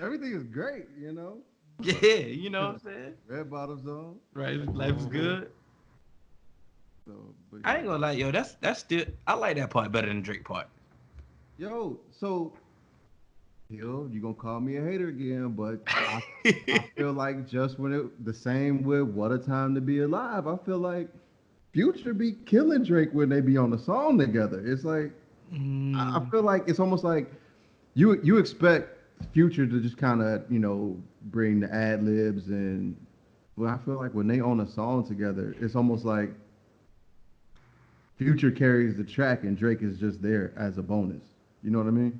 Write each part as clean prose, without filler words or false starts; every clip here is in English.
Everything is great, you know. Yeah, you know what I'm saying? Red bottoms on. Right, life is good. So, but I ain't yeah. gonna lie, yo, that's still I like that part better than the Drake part. Yo, so Hill, you gonna call me a hater again, but I feel like just when it the same with What a Time to Be Alive, I feel like Future be killing Drake when they be on the song together. It's like I Mm, feel like it's almost like you expect Future to just kind of bring the ad libs and well, I feel like when they own a song together, it's almost like Future carries the track and Drake is just there as a bonus. You know what I mean?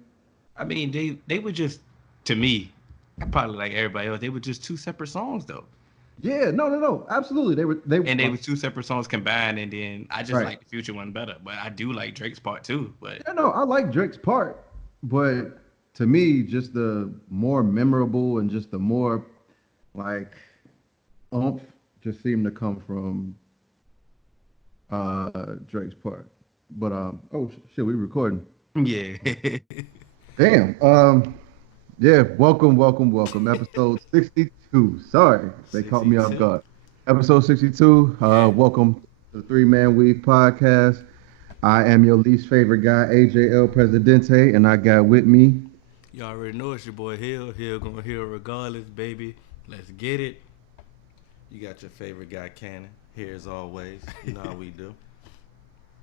I mean, they were just to me, probably like everybody else, they were just two separate songs though, Yeah, no, absolutely. They and they like were two separate songs combined. And then I just right. like the Future one better, but I do like Drake's part too. But Yeah, no, I like Drake's part, but to me, just the more memorable and just the more like oomph just seemed to come from Drake's part. But oh shit, we recording. yeah, Damn. Yeah, welcome. Episode 62. Sorry, they caught me off 62. guard. Episode 62. Yeah, Welcome to the Three Man Weave podcast. I am your least favorite guy, AJL Presidente, and I got with me. you already know it's your boy Hill. Hill gonna heal regardless, baby. Let's get it. You got your favorite guy, Cannon, here as always. You know how we do.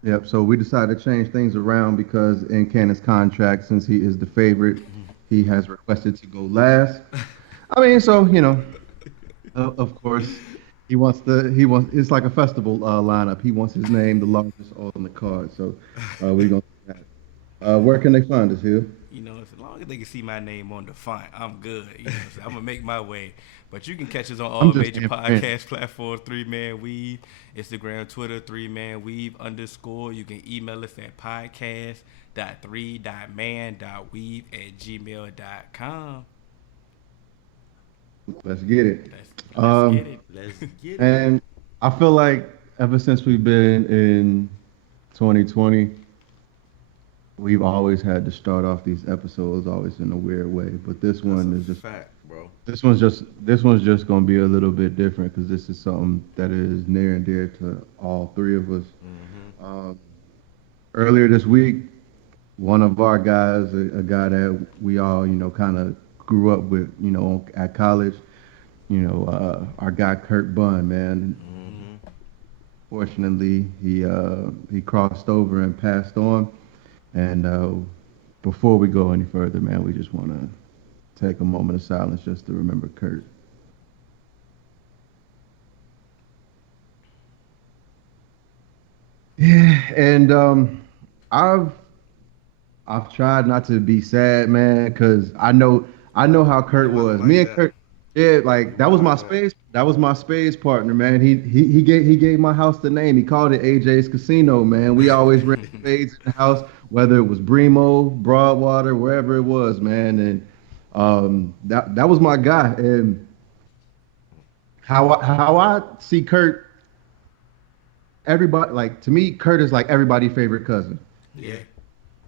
Yep. So we decided to change things around because in Cannon's contract, since he is the favorite, he has requested to go last. I mean, so of course, he wants. It's like a festival lineup. He wants his name the largest on the card. So we're gonna do that. Where can they find us here? You know, as long as they can see my name on the font, I'm good. You know, so I'm gonna make my way. But you can catch us on I'm all just major saying for him. podcast platforms: Three Man Weave, Instagram, Twitter, Three Man Weave _ You can email us at podcast.3.man.weave@gmail.com. Let's get it. Let's get it. Let's get it. And I feel like ever since we've been in 2020, we've always had to start off these episodes always in a weird way. But this That's one a is just fact, bro. this one's just gonna be a little bit different because this is something that is near and dear to all three of us. Mm-hmm. Um, Earlier this week, one of our guys, a guy that we all kind of grew up with, at college, our guy Curt Bunn, man. Mm-hmm. Fortunately, he crossed over and passed on. And before we go any further, man, we just want to take a moment of silence just to remember Curt. Yeah, and I've I've tried not to be sad, man, because I know how It Curt wasn't was. like Me and that. Curt, yeah, like It wasn't like that. that was my space partner, man. He gave my house the name. He called it AJ's Casino, man. We always ran spades in the house, whether it was Bremo, Broadwater, wherever it was, man. And that was my guy. And how I see Curt, everybody like to me, Curt is like everybody's favorite cousin. Yeah. Yeah.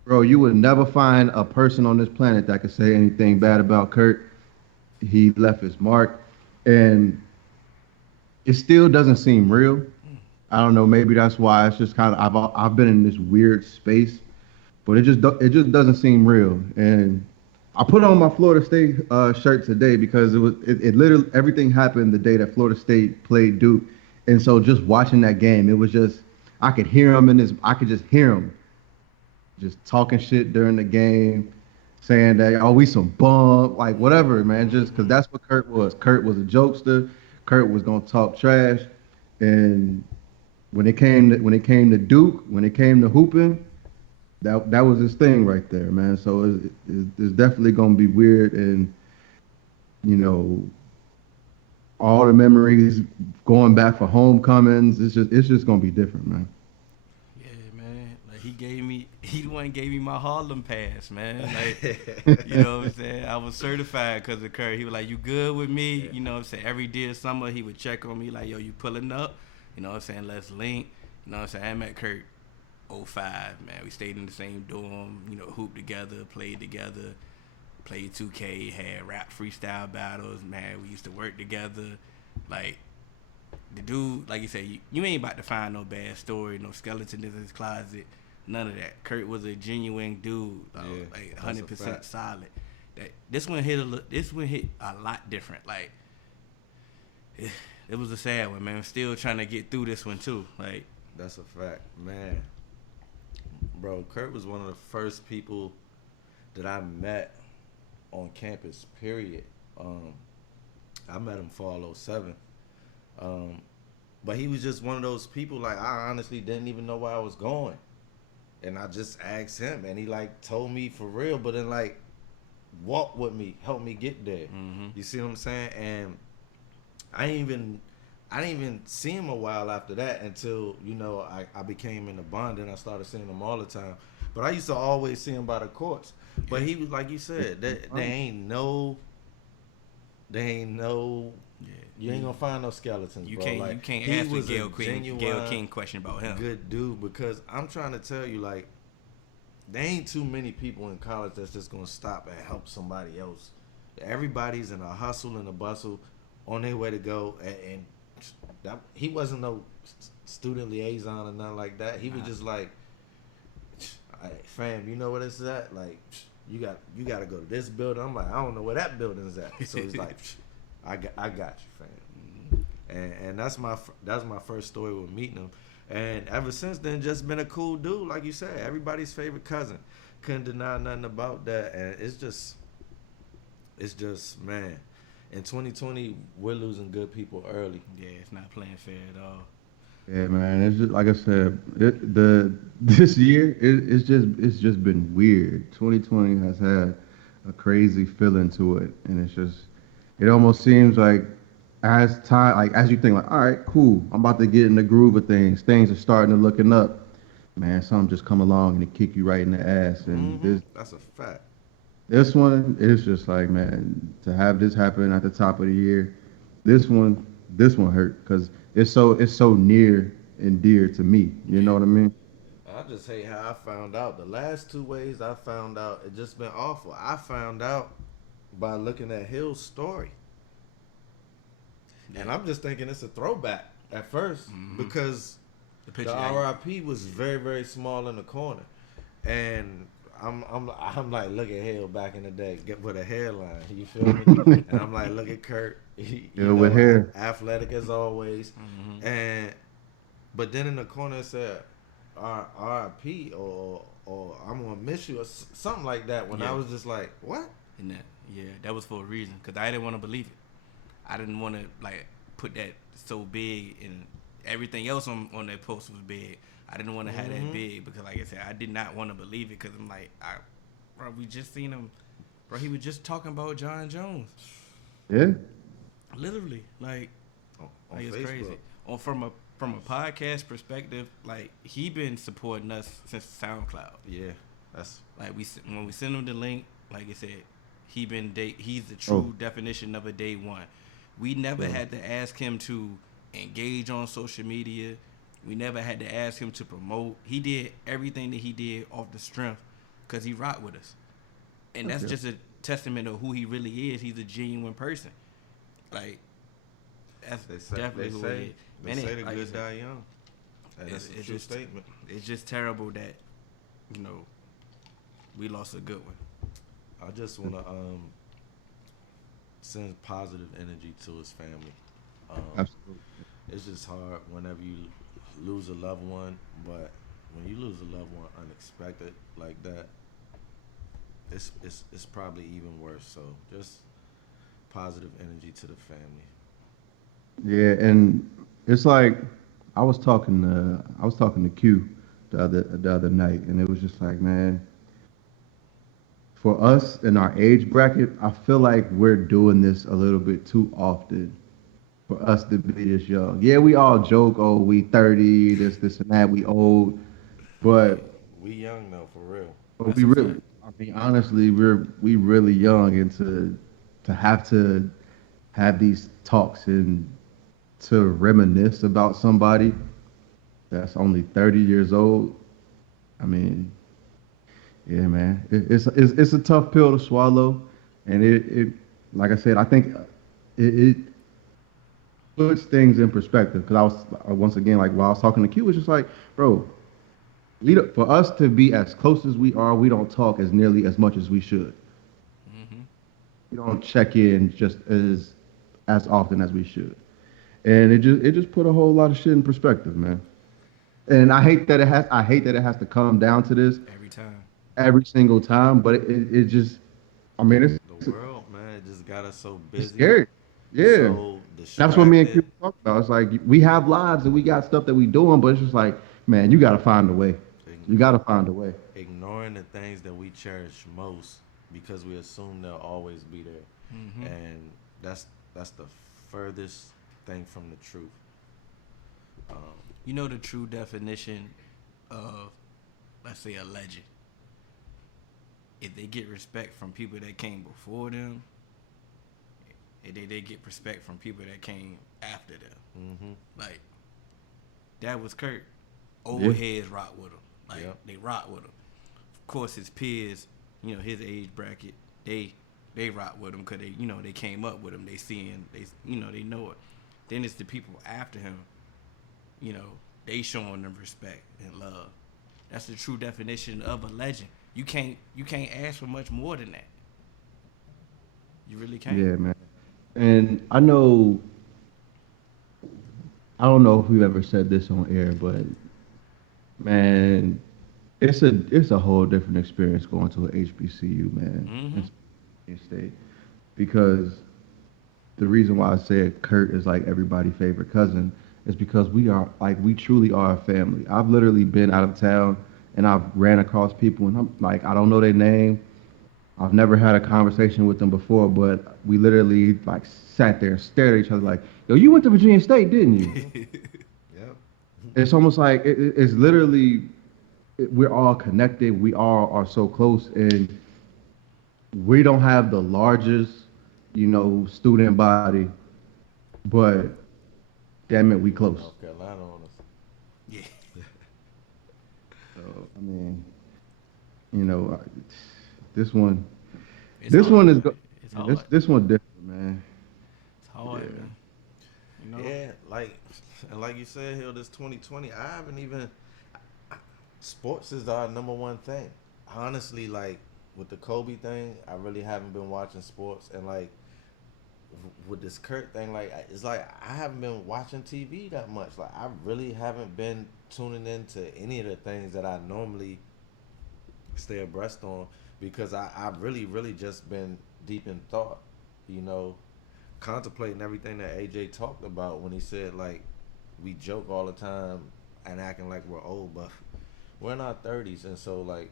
Bro, you would never find a person on this planet that could say anything bad about Curt. He left his mark, and it still doesn't seem real. I don't know. Maybe that's why it's just kind of I've been in this weird space, but it just doesn't seem real. And I put on my Florida State shirt today because it literally everything happened the day that Florida State played Duke, and so just watching that game, it was just I could just hear him just talking shit during the game, saying that oh we some bum like whatever man, just because that's what Curt was. Curt was a jokester. Curt was gonna talk trash, and when it came to Duke, when it came to hooping, that was his thing right there, man. So it's definitely gonna be weird, and you know all the memories going back for homecomings. It's just gonna be different, man. Yeah, man. Like he the one gave me my Harlem pass, man. Like, you know what I'm saying? I was certified because of Curry. He was like, "You good with me?" You know what I'm saying? Every day of summer, he would check on me like, "Yo, you pulling up?" You know what I'm saying? Let's link. You know what I'm saying? I met Kurt '05, man. We stayed in the same dorm. You know, hooped together, played together, played 2K, had rap freestyle battles. Man, we used to work together. Like the dude, like you said, you ain't about to find no bad story, no skeleton in his closet, none of that. Curt was a genuine dude, like 100% solid. That this one hit a lot different. Like it was a sad one, man. I'm still trying to get through this one too. Like that's a fact, man. Bro, Curt was one of the first people that I met on campus, period. I met him fall 07. But he was just one of those people, like, I honestly didn't even know where I was going. And I just asked him, and he, like, told me for real, but then, like, walk with me, help me get there. Mm-hmm. You see what I'm saying? And I didn't even see him a while after that until, you know, I became in the bond and I started seeing him all the time. But I used to always see him by the courts. But he was, like you said, there ain't no you ain't gonna find no skeletons, you bro. You can't ask the Gayle King question about him. Good dude, because I'm trying to tell you, like, there ain't too many people in college that's just gonna stop and help somebody else. Everybody's in a hustle and a bustle on their way to go, and he wasn't no student liaison or nothing like that. He was just like, fam, you know where this is at? Like, you got to go to this building. I'm like, I don't know where that building is at. So he's like, I got you, fam. Mm-hmm. And that's my first story with meeting him. And ever since then, just been a cool dude, like you said, everybody's favorite cousin. Couldn't deny nothing about that. And it's just, man. In 2020, we're losing good people early. Yeah, it's not playing fair at all. Yeah, man. It's just like I said. This year, it's just been weird. 2020 has had a crazy feeling to it, and it almost seems like as you think, like, all right, cool, I'm about to get in the groove of things. Things are starting to looking up. Man, something just come along and it kick you right in the ass, and that's a fact. This one is just like, man, to have this happen at the top of the year, this one hurt because it's so near and dear to me. You know what I mean? I just hate how I found out. The last 2 ways I found out, it just been awful. I found out by looking at Hill's story, and I'm just thinking it's a throwback at first because the RIP was very, very small in the corner, and I'm like, look at Hill back in the day, with a hairline. You feel me? And I'm like, look at Curt. With hair, athletic as always. Mm-hmm. But then in the corner it said R.I.P. or I'm gonna miss you or something like that. When I was just like, what? And that was for a reason because I didn't want to believe it. I didn't want to like put that so big, and everything else on that post was big. I didn't want to have that big because, like I said, I did not want to believe it because I'm like, bro, we just seen him. Bro, he was just talking about John Jones. Yeah. Literally, like it's Facebook. crazy. From a podcast perspective, like he been supporting us since SoundCloud. Yeah, that's like when we send him the link, like I said, he's the true definition of a day one. We never had to ask him to engage on social media. We never had to ask him to promote. He did everything that he did off the strength because he rocked with us. And that's just a testament of who he really is. He's a genuine person. Like, that's definitely who he is. They say the good die young. That's a true statement. It's just terrible that, we lost a good one. I just want to send positive energy to his family. Absolutely. It's just hard whenever you lose a loved one, but when you lose a loved one unexpected like that, it's probably even worse. So just positive energy to the family. Yeah, and it's like I was talking to Q the other night, and it was just like, man, for us in our age bracket, I feel like we're doing this a little bit too often for us to be this young. Yeah, we all joke, oh, we 30, this and that, we old, but we young though, for real. But we really, I mean, honestly, we really young, and to have these talks and to reminisce about somebody that's only 30 years old. I mean, yeah, man, it's a tough pill to swallow. and it like I said, I think it puts things in perspective. Because I was once again like while I was talking to Q, it's just like, bro, we don't, for us to be as close as we are, we don't talk as nearly as much as we should. Hmm. We don't check in just as often as we should, and it just put a whole lot of shit in perspective, man. And I hate that it has to come down to this Every time. every single time, but it just I mean The world, man, it just got us so it's busy, scary. Yeah. so That's what me and Q distracted. talk about. It's like we have lives and we got stuff that we doing, but it's just like, man, you gotta find a way. You gotta find a way. Ignoring the things that we cherish most because we assume they'll always be Hmm. there, and that's the furthest thing from the truth. Um, You know the true definition of, let's say, a legend. If they get respect from people that came before them, and they get respect from people that came after them. hmm Like that was Curt. Yeah. Old heads rock with him. Like Yep. they rock with him. Of course, his peers, his age bracket, they rock with him because they came up with him. They seeing they know it. Then it's the people after him. They showing them respect and love. That's the true definition of a legend. You can't ask for much more than that. You really can't. Yeah, man. And I don't know if we've ever said this on air, but man, it's a whole different experience going to an HBCU, man, Mm-hmm. in state. Because the reason why I said Kurt is like everybody's favorite cousin is because we truly are a family. I've literally been out of town and I've ran across people and I'm like I don't know their name. I've never had a conversation with them before, but we literally like sat there and stared at each other like, "Yo, you went to Virginia State, didn't you?" Yep. It's almost like it's literally we're all connected. We all are so close, and we don't have the largest, student body, but damn it, we close. North Carolina on us. Yeah. So I mean, you know, this one, It's this hard. one is It's this hard. this one different, man. It's hard, Yeah. man. Yeah, like you said, Hill, this 2020, I haven't even. Sports is our number one thing. Honestly, like with the Kobe thing, I really haven't been watching sports, and like with this Kurt thing, like it's like I haven't been watching TV that much. Like I really haven't been tuning into any of the things that I normally stay abreast on because I've really just been deep in thought, you know, contemplating everything that AJ talked about when he said like we joke all the time and acting like we're old, but we're in our 30s, and so like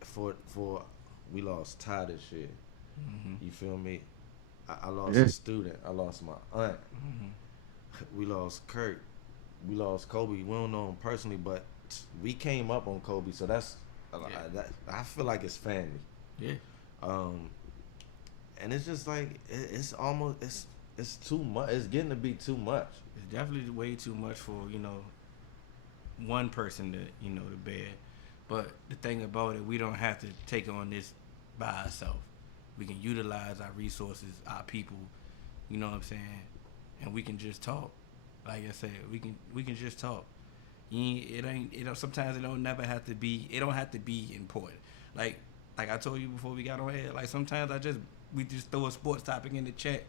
for we lost Ty this year. Mm-hmm. You feel me? I lost Yeah. a student. I lost my aunt. Mm-hmm. We lost Kurt. We lost Kobe. We don't know him personally, but we came up on Kobe, so that's Yeah. that. I feel like it's family. Yeah. And it's just like it's almost it's too much. It's getting to be too much. It's definitely way too much for one person to bear. But the thing about it, we don't have to take on this by ourselves. We can utilize our resources, our people. You know what I'm saying? And we can just talk. Like I said, we can just talk. It ain't. Sometimes it don't never have to be. It don't have to be important. Like I told you before we got on air. Like sometimes we just throw a sports topic in the chat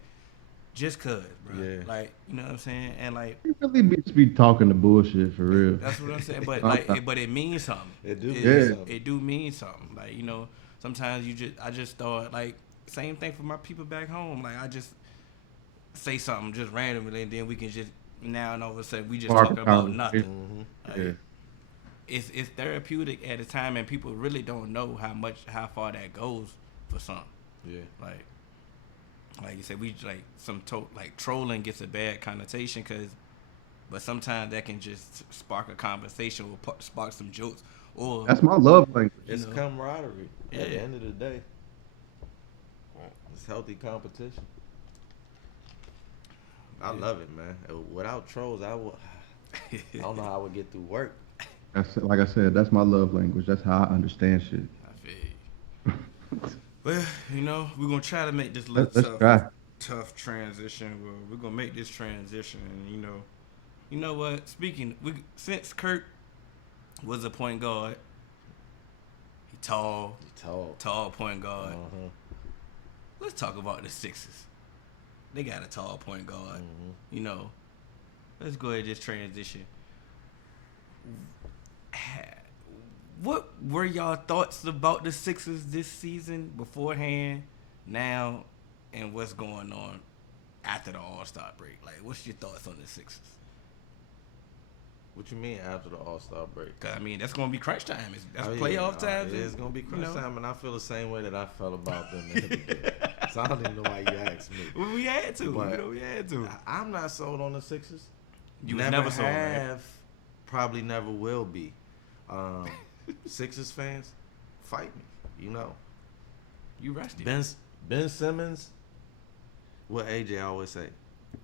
just cause, bro. Yeah. Like you know what I'm saying? And like You really be talking the bullshit for real. that's what I'm saying. But Okay. but it means something. It do It, mean Yeah. something. it do mean something. Like sometimes I just thought like same thing for my people back home. Like I just say something just randomly, and then we can just now and all of a sudden we just Spark talk a about conversation. nothing. Mm-hmm. Like, Yeah. it's therapeutic at a time, and people really don't know how far that goes for some. Yeah. Like you said, we like like trolling gets a bad connotation but sometimes that can just spark a conversation or spark some jokes or That's my love language. It's know. camaraderie. At the Yeah. end of the day, it's healthy competition. I Yeah. love it, man. Without trolls, I don't know how I would get through work. Like I said, that's my love language. That's how I understand shit. I feel you. Well, you know, we're gonna try to make this a Let's little try. tough transition. Well, we're gonna make this transition, and you know what? Since Curt was a point guard, he tall point guard. Uh-huh. Let's talk about the Sixers. They got a tall point guard. Mm-hmm. You know, let's go ahead and just transition. What were y'all thoughts about the Sixers this season beforehand, now, and what's going on after the All-Star break? Like, what's your thoughts on the Sixers? What you mean after the All-Star break? 'Cause, I mean, that's going to be crunch time. That's Oh, yeah. playoff time. It's gonna be crunch time, and I feel the same way that I felt about them in the beginning. So I don't even know why you asked me. Well, we had to. But We had to. I'm not sold on the Sixers. You never sold, have, right? probably never will be. Sixers fans, fight me. You know, You rusty. Ben Simmons. What AJ always say,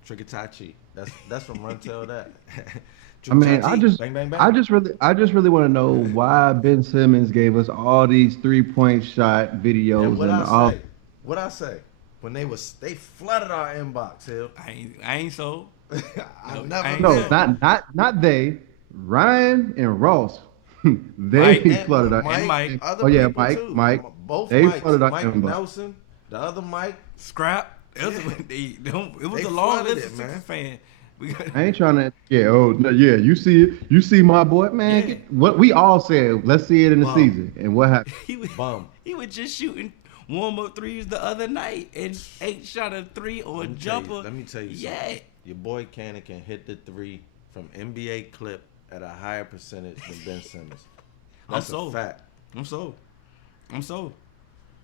tricky-tachi. That's from Run Tell That. I mean, Bang, bang, bang. I just really want to know why Ben Simmons gave us all these 3-point shot videos And all. what I say, when they flooded our inbox, Hill. I ain't sold. I No, never I ain't No, did. not they. Ryan and Ross. They Mike And flooded our. and Mike. Other Oh yeah, people Mike, too. Mike. Both They Mikes. flooded our Mike inbox. Nelson, the other Mike. Scrap. It was They a long flooded list it, of man. Sixers fan. We got, I ain't trying to. Yeah. Oh no. Yeah. You see my boy, man. Yeah. What we all said. Let's see it in the Bum. season. And what happened? Bum. he was just shooting warm-up threes the other night and ain't shot a three or a jumper. Let me tell you Yeah. something. Your boy Cannon can hit the three from NBA clip at a higher percentage than Ben Simmons. That's a sold. fact. I'm sold.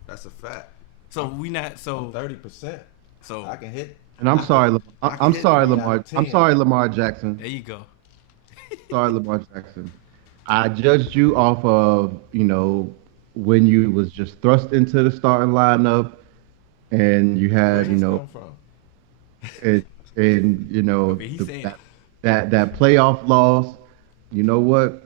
That's a fact. So we not so 30%. so I can hit. And I'm sorry. I can I'm hit sorry, 3 out Lamar. of I'm 10. sorry, Lamar Jackson. there you go. Sorry, Lamar Jackson. I judged you off of when you was just thrust into the starting lineup, and you Where had this come from? He said- that playoff loss. You know what?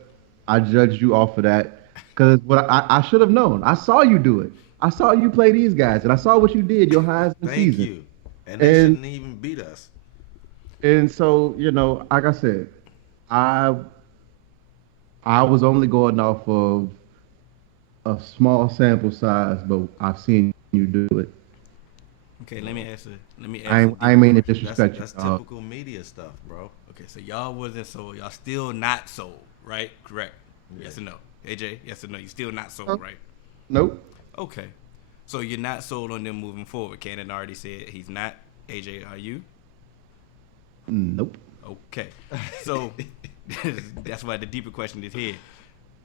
I judged you off of that because I should have known. I saw you do it. I saw you play these guys, and I saw what you did your highest in the Thank season. you. And they And- shouldn't even beat us. And so, like I said, I was only going off of a small sample size, but I've seen you do it. Okay, let me ask. I ain't mean to That's disrespect you. dog. typical media stuff, bro. Okay, so y'all wasn't sold. Y'all still not sold, right? Correct. Yes or no? AJ, yes or no? You still not sold, right? Nope. Okay. So you're not sold on them moving forward. Cannon already said he's not. AJ, are you? Nope. Okay. So that's why the deeper question is here.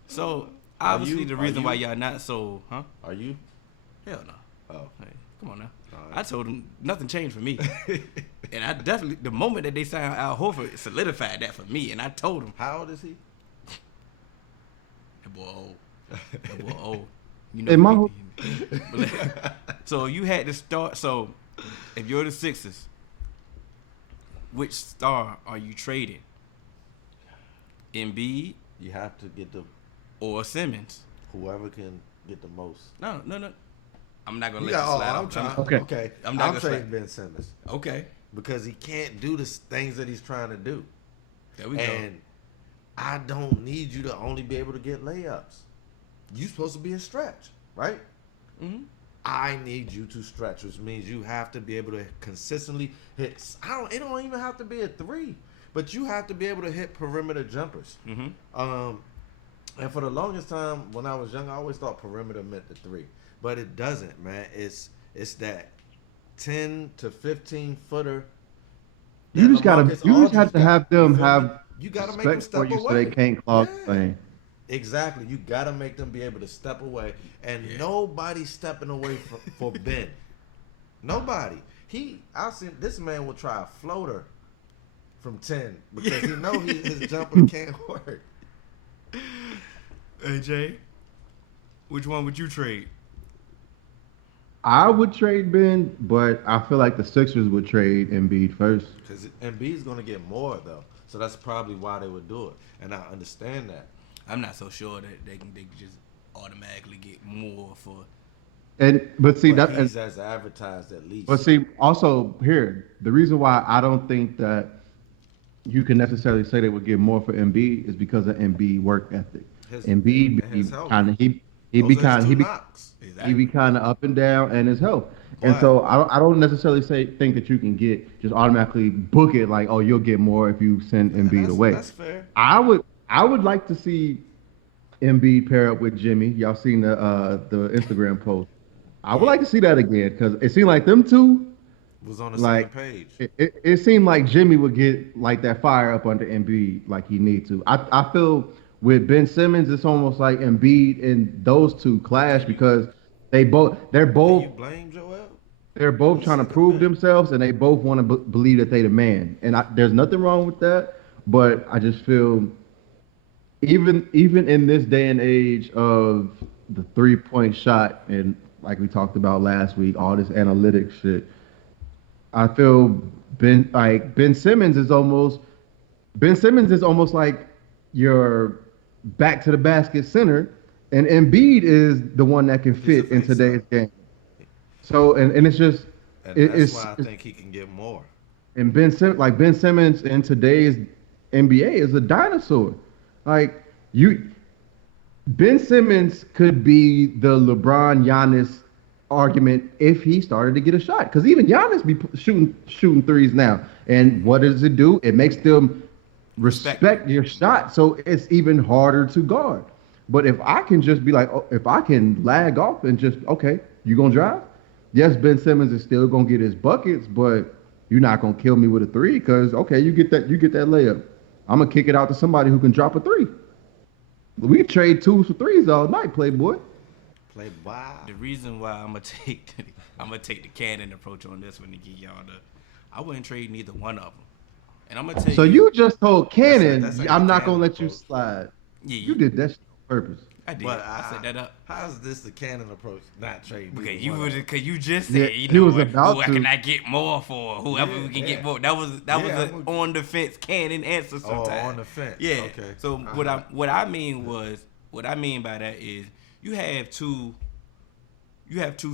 So Are obviously you- the are reason why you? y'all not sold, huh? Are you? Hell no. Oh. Hey, come on now. All right. I told him nothing changed for me. And I definitely, the moment that they signed Al Horford, it solidified that for me. And I told him, How old is he? that boy old. That boy old. You Hey, my so you had to start. So if you're the Sixers, which star are you trading? Embiid You have to get the or Simmons? whoever can get the most. No. I'm not gonna You let got, you slide. I'm off. trying. Okay. Okay. I'm I'm, not gonna trading slide. Ben Simmons Okay, because he can't do the things that he's trying to do. there we go. And I don't need you to only be able to get layups. You supposed to be a stretch, right? Mhm. I need you to stretch, which means you have to be able to consistently hit. It don't even have to be a three, but you have to be able to hit perimeter jumpers. Mhm. And for the longest time when I was young, I always thought perimeter meant the three, but it doesn't, man. It's that 10 to 15 footer. You that just gotta. LaMarcus You just have Aldridge to got. have them You feel me? have You gotta make them respect for step you so away. they can't clog Yeah. the lane. Exactly. You gotta make them be able to step away, and Yeah. nobody's stepping away for Ben. Nobody. I seen this man will try a floater from 10 because he know his jumper can't work. AJ, which one would you trade? I would trade Ben, but I feel like the Sixers would trade Embiid first. Because Embiid's gonna get more though, so that's probably why they would do it, and I understand that. I'm not so sure that they can just automatically get more for But see But that, he's as advertised at but least. see also here the reason why I don't think that you can necessarily say they would get more for Embiid is because of Embiid work ethic. His Embiid and be his health. kind of he be Those are his kind two he be knocks. he be Exactly. kind of up and down and his health. And But so I don't necessarily say think that you can get just automatically book it like oh you'll get more if you send and Embiid away. that's fair. I would like to see Embiid pair up with Jimmy. Y'all seen the Instagram post. I would Yeah. like to see that again because it seemed like them two Was on the same like page. it seemed like Jimmy would get like that fire up under Embiid like he need to. I feel with Ben Simmons it's almost like Embiid and those two clash Can you because they're can you both blame Joel? they're both trying to He's the prove man. themselves and they both want to believe that they the man. And there's nothing wrong with that, but I just feel even in this day and age of the 3-point shot and like we talked about last week, all this analytics shit, I feel Ben Simmons is almost like your back to the basket center, and Embiid is the one that can He's a fit in face up. today's game. So and it's just And that's why I it's think he can get more. and Ben Simmons in today's NBA is a dinosaur. Like you Ben Simmons could be the LeBron Giannis argument if he started to get a shot. Because even Giannis be shooting threes now. And what does it do? It makes them Respect him. respect your shot. So it's even harder to guard. But if I can just be like, oh, if I can lag off and just, okay, you gonna drive? Yes, Ben Simmons is still gonna get his buckets, but you're not gonna kill me with a three because okay, you get that layup. I'm gonna kick it out to somebody who can drop a three. We can trade twos for threes all night, Playboy. Play wow. The reason why I'm gonna take the Cannon approach on this one to get y'all the. I wouldn't trade neither one of them, and I'm gonna tell So you. you just told That's Cannon, like the I'm not gonna canon let you approach. slide. Yeah, You did that shit on purpose. I did. But I set that up. how's this the canon approach? Not trading. Because either you one was, of them. cause you just Yeah, said, you he know was what, about who to. can I get more for? Whoever Yeah, we can yeah. get more. That was Yeah, an on the fence canon answer Oh, sometimes. on the fence. Yeah. Okay. So Uh-huh. what I mean by that is you have two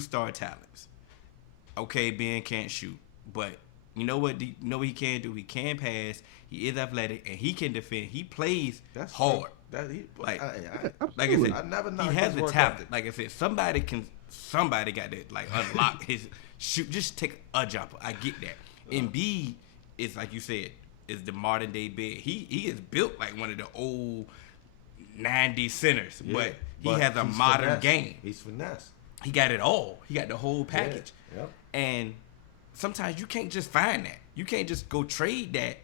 star talents. Okay, Ben can't shoot, but you know what? You know what he can do? He can pass. He is athletic and he can defend. He plays That's hard. true. That he Like- I Like I said, I never he knocked has his the work talent. ethic. Like I said, somebody got to like unlock his shoot. Just take a jumper. I get that. Embiid is like you said, is the modern day big. He is built like one of the old '90s centers, Yeah, but he has a he's modern finesse. game. He's finesse. He got it all. He got the whole package. Yeah, yep. And sometimes you can't just find that. You can't just go trade that.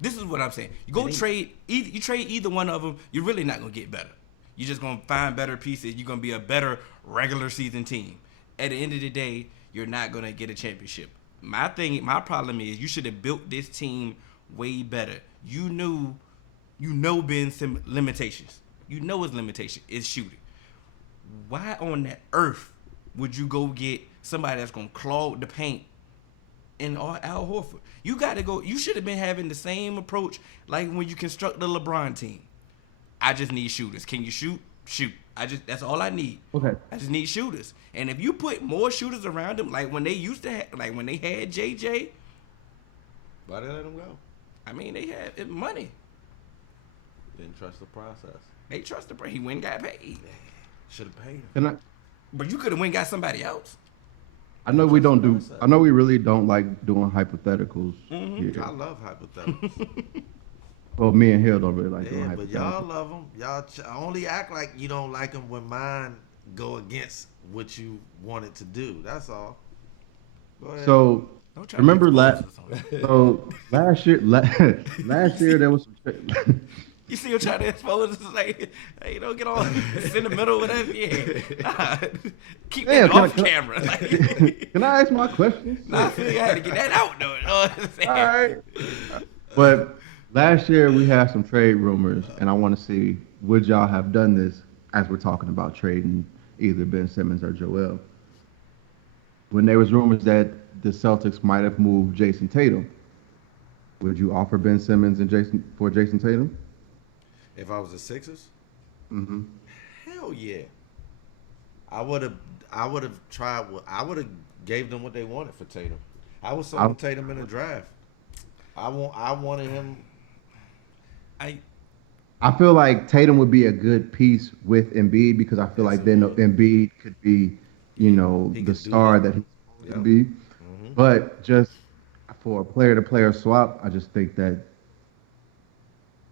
This is what I'm saying. You go trade either one of them, you're really not gonna get better. You're just gonna find better pieces. You're gonna be a better regular season team. At the end of the day, you're not gonna get a championship. My problem is you should have built this team way better. You know Ben's limitations. You know his limitation is shooting. Why on that earth would you go get somebody that's gonna clog the paint and Al Horford? You got to go. You should have been having the same approach like when you construct the LeBron team. I just need shooters. Can you shoot? Shoot. That's all I need. Okay. I just need shooters. And if you put more shooters around them, like when they used to, like when they had JJ, Why they let him go? I mean they had money. Didn't trust the process. They trust the He went and got paid. Should have paid him. And But you could have went and got somebody else. I know we don't do. Process. I know we really don't like doing hypotheticals here. I love hypotheticals. Well, me and Hill don't really like doing Yeah, but y'all hypotheticals. love them. Y'all only act like you don't like them when mine go against what you wanted to do. That's all. Go ahead. So Don't try to remember expose us on that. so last year there was some. You see him trying to expose us like, hey, don't get all sentimental with us. Yeah. Nah. Keep Damn, that off can I- camera. Like, Can I ask my questions? nah, I feel like I had to get that out though. You know what I'm saying? All right. But last year we had some trade rumors, and I want to see would y'all have done this as we're talking about trading either Ben Simmons or Joel. When there was rumors that the Celtics might have moved Jason Tatum, would you offer Ben Simmons and Jason Tatum? If I was the Sixers, Mm-hmm. hell yeah. I would have. I would have tried. I would have gave them what they wanted for Tatum. I was I, sold Tatum in the draft. I wanted him. I I feel like Tatum would be a good piece with Embiid because I feel Yes, like then indeed. Embiid could be, He the could do star that. that he's supposed to Yep. be. Hmm. But just for a player-to-player swap, I just think that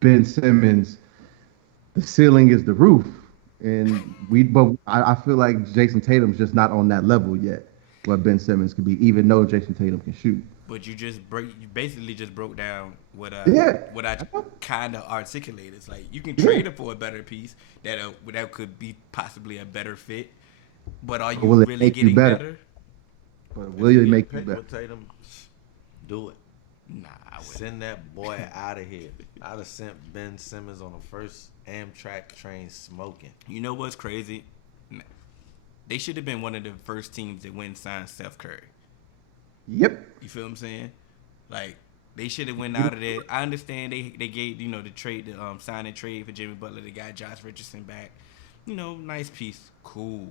Ben Simmons, the ceiling is the roof, and but I feel like Jason Tatum's just not on that level yet. What Ben Simmons could be, even though Jason Tatum can shoot. But you basically just broke down Yeah, what I kind of articulated. It's like you can yeah. trade it for a better piece that could be possibly a better fit. But are But you will it really make you getting better? better? But If will you it get make you picked better? with Tatum, do it. Nah, I wouldn't. Send that boy out of here. I'd have sent Ben Simmons on the first Amtrak train smoking. You know what's crazy? They should have been one of the first teams that went and signed Steph Curry. Yep. You feel what I'm saying? Like they should have went out of there. I understand they gave the trade the sign and trade for Jimmy Butler. They got Josh Richardson back. Nice piece, cool.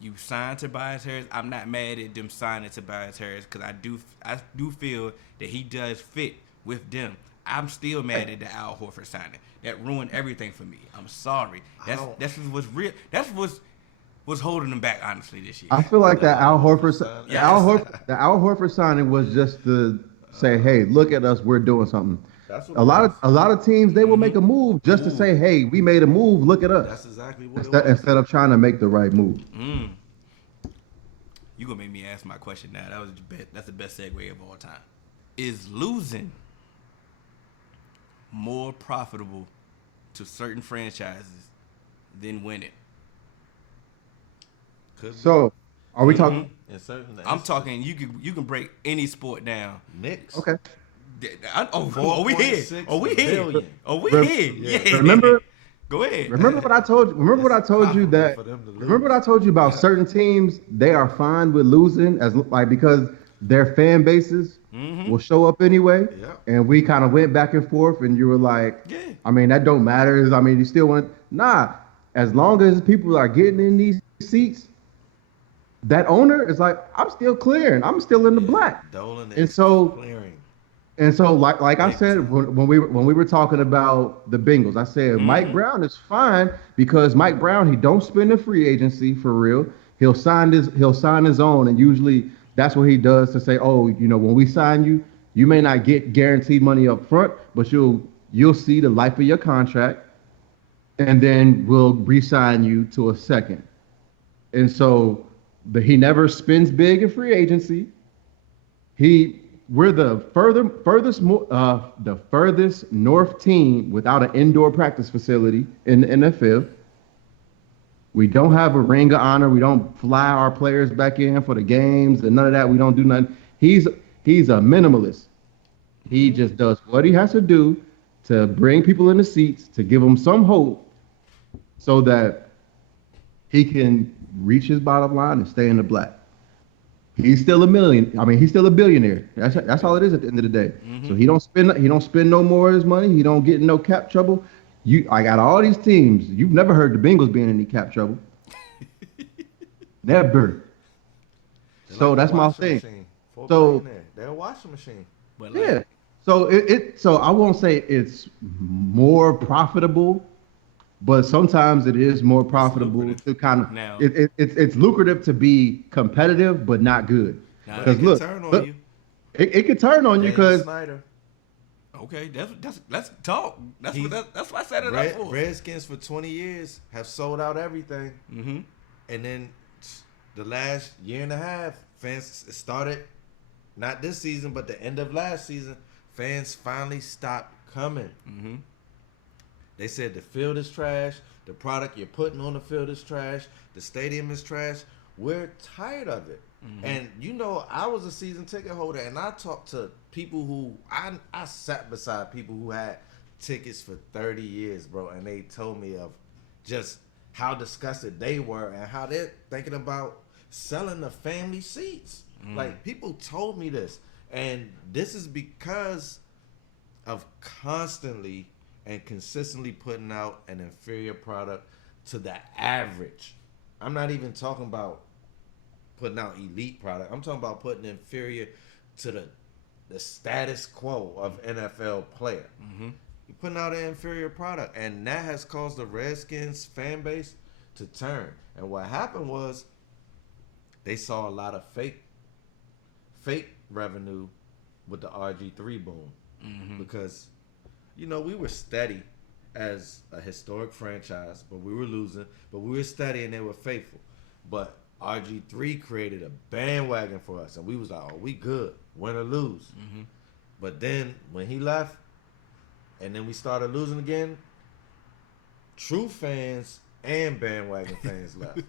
You signed Tobias Harris. I'm not mad at them signing Tobias Harris because I do feel that he does fit with them. I'm still mad at the Al Horford signing. That ruined everything for me. I'm sorry. That's what's real. That's what's holding them back honestly this year. I feel like that Al Horford, signing. the Al Horford signing was just to say, "Hey, look at us, we're doing something." That's what A it lot was. of teams they will make a move just to say, "Hey, we made a move. Look at us." That's exactly what it Instead, was. instead of trying to make the right move. You gonna make me ask my question now? That's the best segue of all time. Is losing more profitable to certain franchises than winning? Could be. So, are we talking? In certain I'm instances. talking. You can break any sport down. Knicks. Okay. Oh, we here? 4.6 Oh, we here? billion. Oh, we Rem- here? Yeah. Remember, Go ahead. remember what I told you. Remember what I It's told you profitable that. for them to lose. Remember what I told you about certain teams. They are fine with losing because their fan bases will show up anyway. Yep. And we kind of went back and forth, and you were like, Yeah. I mean, that don't matter. I mean, you still want as long as people are getting in these seats, that owner is like, I'm still clearing. I'm still in the black. Dolan And is so clearing. And so, like I Big said, time. when we were talking about the Bengals, I said Mike Brown is fine because Mike Brown, he don't spend the free agency for real. He'll sign his own, and usually that's what he does to say, oh, when we sign you, you may not get guaranteed money up front, but you'll see the life of your contract, and then we'll re-sign you to a second. And so, he never spends big in free agency. We're the furthest north team without an indoor practice facility in the NFL. We don't have a ring of honor. We don't fly our players back in for the games and none of that. We don't do nothing. He's a minimalist. He just does what he has to do to bring people in the seats to give them some hope, so that he can reach his bottom line and stay in the black. He's still he's still a billionaire. That's all it is at the end of the day. So he don't spend no more of his money. He don't get in no cap trouble. I got all these teams. You've never heard the Bengals being in any cap trouble. Never. They're So like a that's my washing thing. machine. $4 So- billion there. They're a washing machine. But Yeah. So so I won't say it's more profitable, but sometimes it is more profitable lucrative. to kind of Now- it's lucrative to be competitive but not good. Now, But it Because can look, turn on look, you. it could turn on you Daniel because Snyder. okay, let's talk. That's what I set it up for. Redskins for 20 years have sold out everything. Mm-hmm. And then the last year and a half, fans started, not this season, but the end of last season, fans finally stopped coming. Mm-hmm. They said the field is trash. The product you're putting on the field is trash. The stadium is trash. We're tired of it. Mm-hmm. And, I was a season ticket holder, and I talked to people who, I sat beside people who had tickets for 30 years, bro, and they told me of just how disgusted they were and how they're thinking about selling the family seats. Like, people told me this. And this is because of constantly and consistently putting out an inferior product to the average. I'm not even talking about putting out elite product. I'm talking about putting inferior to the status quo of NFL player. Mm-hmm. You're putting out an inferior product, and that has caused the Redskins fan base to turn. And what happened was they saw a lot of fake revenue with the RG3 boom. Mm-hmm. Because, you know, we were steady as a historic franchise, but we were losing. But we were steady and they were faithful. But RG3 created a bandwagon for us, and we was like, oh, we good, win or lose. Mm-hmm. But then when he left, and then we started losing again, true fans and bandwagon fans left.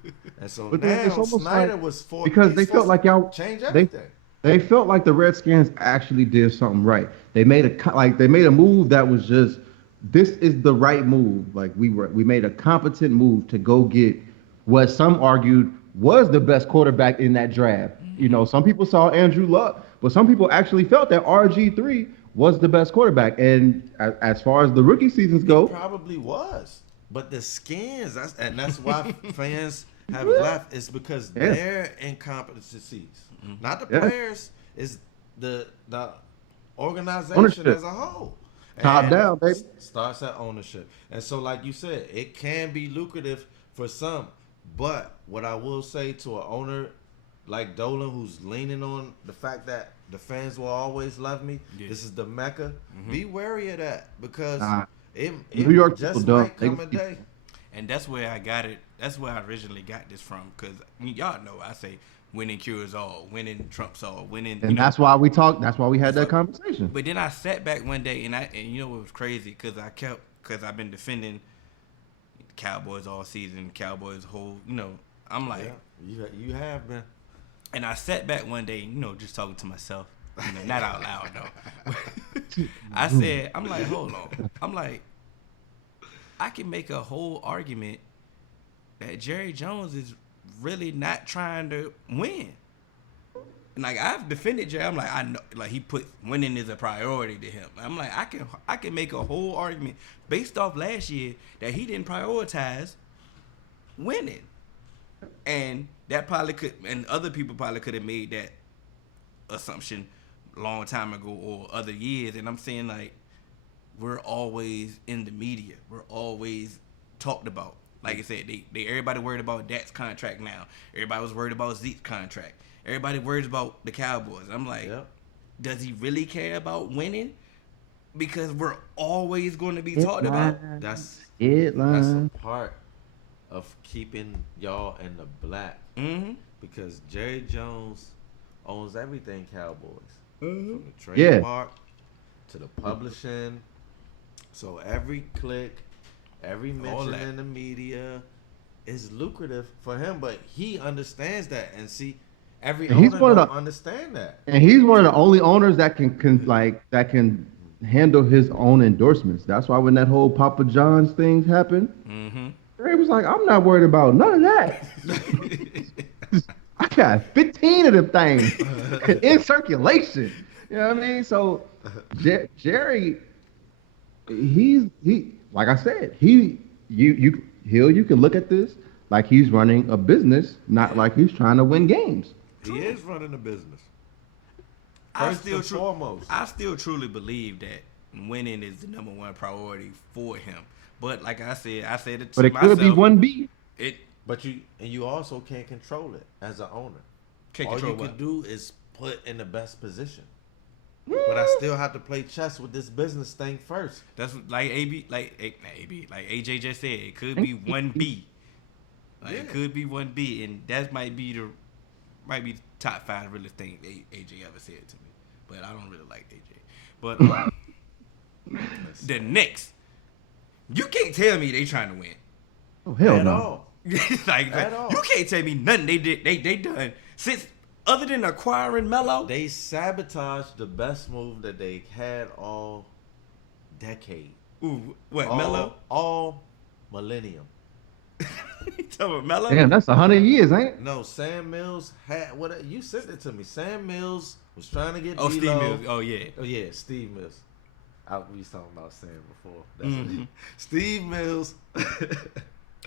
And so But then it's now almost Snyder like- was forced because they felt like y'all change they everything. they felt like the Redskins actually did something right. They made a move that was just, this is the right move. Like we made a competent move to go get what some argued was the best quarterback in that draft. You know, some people saw Andrew Luck, but some people actually felt that RG3 was the best quarterback. And as far as the rookie seasons He go, probably was. But the skins, that's why fans have left. It's because their incompetencies. Not the players, it's the organization Ownership. as a whole. Top And down, baby. Starts at ownership. And so, like you said, it can be lucrative for some. But what I will say to an owner like Dolan, who's leaning on the fact that the fans will always love me, this is the Mecca, be wary of that, because it New York just people might don't. come a day. And that's where I got it. That's where I originally got this from. Because y'all know I say winning cures all, winning trumps all, winning. And that's why we talked. That's why we had that conversation. But then I sat back one day and you know what was crazy? Because I've been defending the Cowboys all season, Cowboys whole. You know, I'm like, you have been. And I sat back one day, you know, just talking to myself, you know, not out loud though. I'm like, hold on. I'm like, I can make a whole argument that Jerry Jones is really not trying to win. And like, I've defended Jerry. I'm like, I know, like, he put winning as a priority to him. I'm like, I can make a whole argument based off last year that he didn't prioritize winning. And that probably could, and other people probably could have made that assumption a long time ago or other years. And I'm saying, like, we're always in the media. We're always talked about. Like I said, they everybody worried about Dak's contract now. Everybody was worried about Zeke's contract. Everybody worried about the Cowboys. I'm like, does he really care about winning? Because we're always going to be talked about. That's it, that's a part of keeping y'all in the black. Mm-hmm. Because Jerry Jones owns everything Cowboys. Mm-hmm. From the trademark to the publishing. So every click, every mention in the media is lucrative for him. But he understands that. And see, every owner don't understand that. And he's one of the only owners that can handle his own endorsements. That's why when that whole Papa John's thing happened, Ray was like, I'm not worried about none of that. I got 15 of them things in circulation. You know what I mean? So Jerry, he like I said, you can look at this like he's running a business, not like he's trying to win games. He is running a business. I still truly believe that winning is the number one priority for him. But like I said it to myself. But it could be 1B. But you also can't control it as an owner. All you can do is put in the best position. But I still have to play chess with this business thing first. That's like AJ just said. It could be 1B. It could be 1B, and that might be the top 5 realest thing AJ ever said to me. But I don't really like AJ. But the Knicks, you can't tell me they trying to win. Oh hell At no! all. At all. You can't tell me nothing they done since, other than acquiring Melo. They sabotaged the best move that they had all decade. Ooh, what, Melo? All millennium. You talking about Melo? Damn, that's 100 years, ain't it? No, Sam Mills had what you sent it to me. Sam Mills was trying to get Steve Mills. Oh yeah. Oh yeah, Steve Mills. We was talking about Sam before. That's Steve Mills.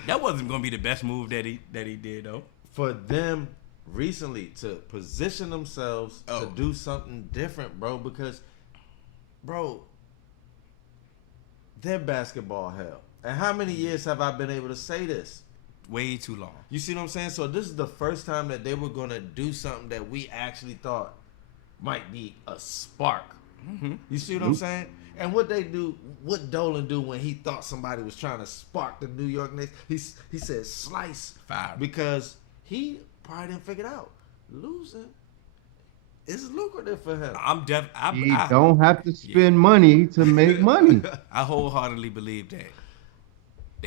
That wasn't gonna be the best move that he did though. For them recently to position themselves to do something different, bro. Because, bro, they're basketball hell. And how many years have I been able to say this? Way too long. You see what I'm saying? So this is the first time that they were gonna do something that we actually thought might be a spark. Mm-hmm. You see what I'm saying? And what they do, what Dolan do when he thought somebody was trying to spark the New York Knicks? He said slice Fire. because he probably didn't figure it out. Losing is lucrative for him. You don't have to spend money to make money. I wholeheartedly believe that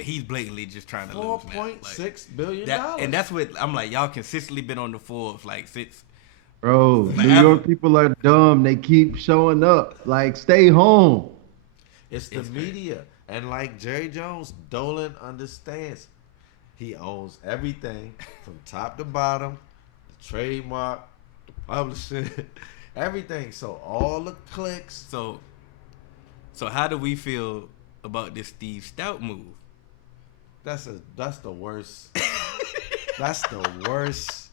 he's blatantly just trying to lose now. $4.6 billion. And that's what I'm like. Y'all consistently been on the Forbes like since. Bro, New York people are dumb. They keep showing up. Like, stay home. It's the media. And like Jerry Jones, Dolan understands. He owns everything from top to bottom, the trademark, the publishing, everything. So all the clicks. So how do we feel about this Steve Stout move? That's the worst. That's the worst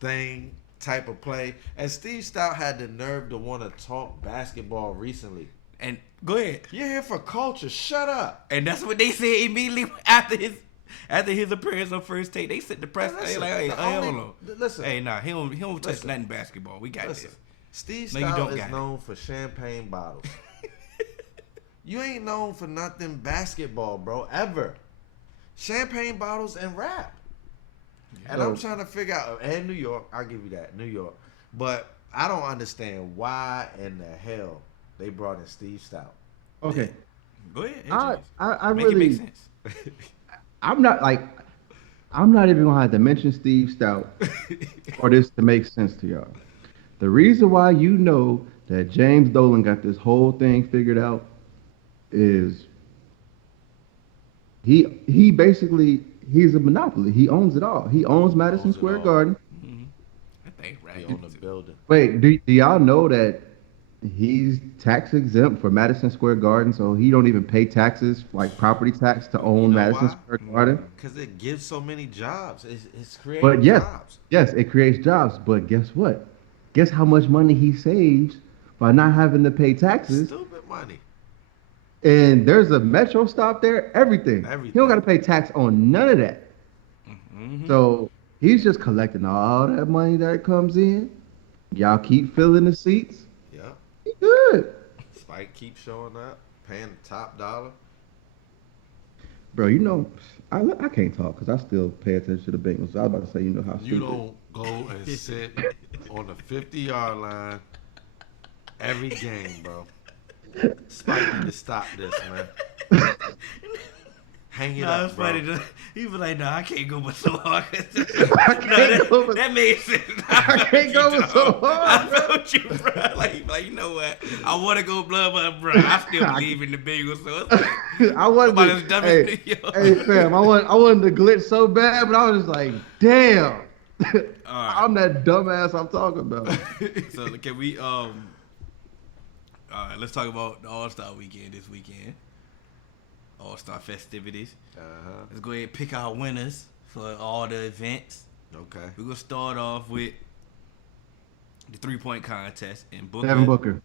thing. Type of play. And Steve Stout had the nerve to want to talk basketball recently. And go ahead. You're here for culture. Shut up. And that's what they said immediately after his appearance on First Take. They sent the press. They like, hey, hold on. Listen. Hey, nah, he don't touch nothing basketball. We got this. Steve Stout is known for champagne bottles. You ain't known for nothing basketball, bro, ever. Champagne bottles and rap. And I'm trying to figure out, and New York, I'll give you that, New York. But I don't understand why in the hell they brought in Steve Stout. Okay. Go ahead. I Make really, it make sense. I'm not even gonna have to mention Steve Stout for this to make sense to y'all. The reason why you know that James Dolan got this whole thing figured out is he basically he's a monopoly. He owns it all. He owns Madison Square Garden. Mm-hmm. I think right. He owns the building. Wait, do y'all know that he's tax exempt for Madison Square Garden, so he don't even pay taxes like property tax to own Madison Square Garden? Because it gives so many jobs. It's creating But yes, jobs. yes, it creates jobs. But guess what? Guess how much money he saves by not having to pay taxes? Stupid money. And there's a metro stop there. Everything. He don't got to pay tax on none of that. Mm-hmm. So he's just collecting all that money that comes in. Y'all keep filling the seats. Yeah. He good. Spike keeps showing up, paying the top dollar. Bro, you know, I can't talk because I still pay attention to the Bengals. So I was about to say, you know how You don't go and sit on the 50-yard line every game, bro. Spike need to stop this, man. Hang it up, bro. Funny. He was like, "No, I can't go but so hard." That made sense. I can't go but so hard. I felt you, bro. Like you know what? I want to go blood, but bro, I still believe in the Bengals. So it's I wanted to, hey, fam, I wanted to glitch so bad, but I was just like, damn. I'm that dumbass I'm talking about. So can we all right, let's talk about the All-Star weekend this weekend. All-Star festivities. Let's go ahead and pick our winners for all the events. Okay. We're going to start off with the three-point contest in Booker. Devin Booker.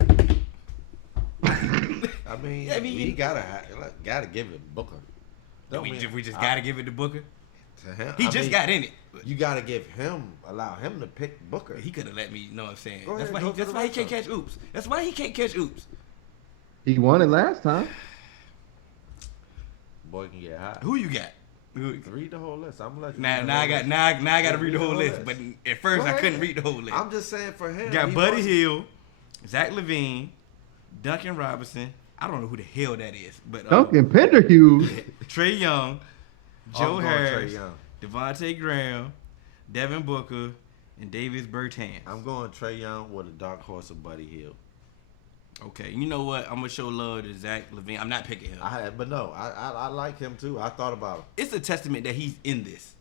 I mean, we gotta give it Booker. We just got to give it to Booker? To him. He just got in it. You gotta allow him to pick Booker. He could have let me know what I'm saying. Go That's ahead, why he can't catch oops. That's why he can't catch oops. He won it last time. Boy can get hot. Who you got? Read the whole list. I'm gonna let you Now I got to read the whole list. But at first I couldn't read the whole list. I'm just saying for him. Got Buddy Hield, Zach LaVine, Duncan Robinson. I don't know who the hell that is, but Duncan Penderhughes, Trae Young, Joe Harris, Trae Young. Devontae Graham, Devin Booker, and Davis Bertans. I'm going Trae Young with a dark horse of Buddy Hield. Okay, you know what? I'm gonna show love to Zach LaVine. I'm not picking him. I like him too. I thought about him. It's a testament that he's in this.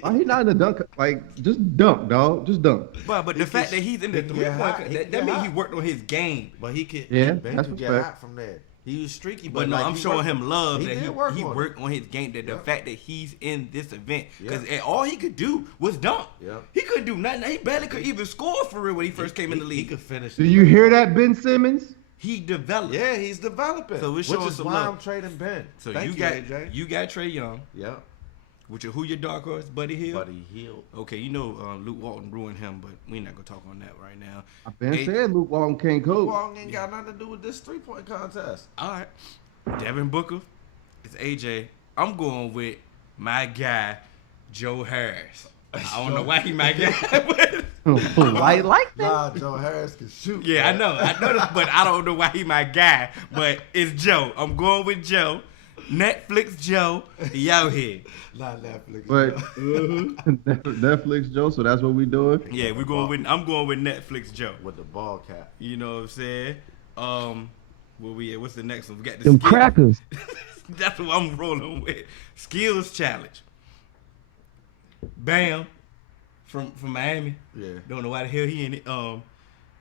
why he not in the dunk? Like, just dunk, dog. Just dunk. But the fact that he's in the 3-point, that means he worked on his game. But he can. Yeah, Ben that's can what's get fair. hot from there. He was streaky, but no, like, I'm showing him love that he worked on his game. That the fact that he's in this event, because Yeah. all he could do was dunk. Yeah. He couldn't do nothing. He barely could even score for real when he first came in the league. He could finish. Do you hear that, Ben Simmons? He developed. Yeah, he's developing. So we're which showing is some why love. I'm trading Ben. So Thank AJ. you got Trae Young. Yeah. Who your dark horse, Buddy Hield? Buddy Hield. Okay, Luke Walton ruined him, but we're not gonna talk on that right now. I've been said Luke Walton can't coach. Luke Walton ain't got nothing to do with this 3-point contest. All right, Devin Booker, it's AJ. I'm going with my guy, Joe Harris. I don't know why he my guy, but Why like that? Nah, Joe Harris can shoot. yeah, I know this, but I don't know why he my guy. But it's Joe. I'm going with Joe. Netflix Joe, he out here. Not Netflix. But Netflix Joe, so that's what we doing. Yeah, I'm going with Netflix Joe. With the ball cap. You know what I'm saying? Where we at? What's the next one? We got the Them skill- crackers. That's what I'm rolling with. Skills challenge. Bam, from Miami. Yeah. Don't know why the hell he in it.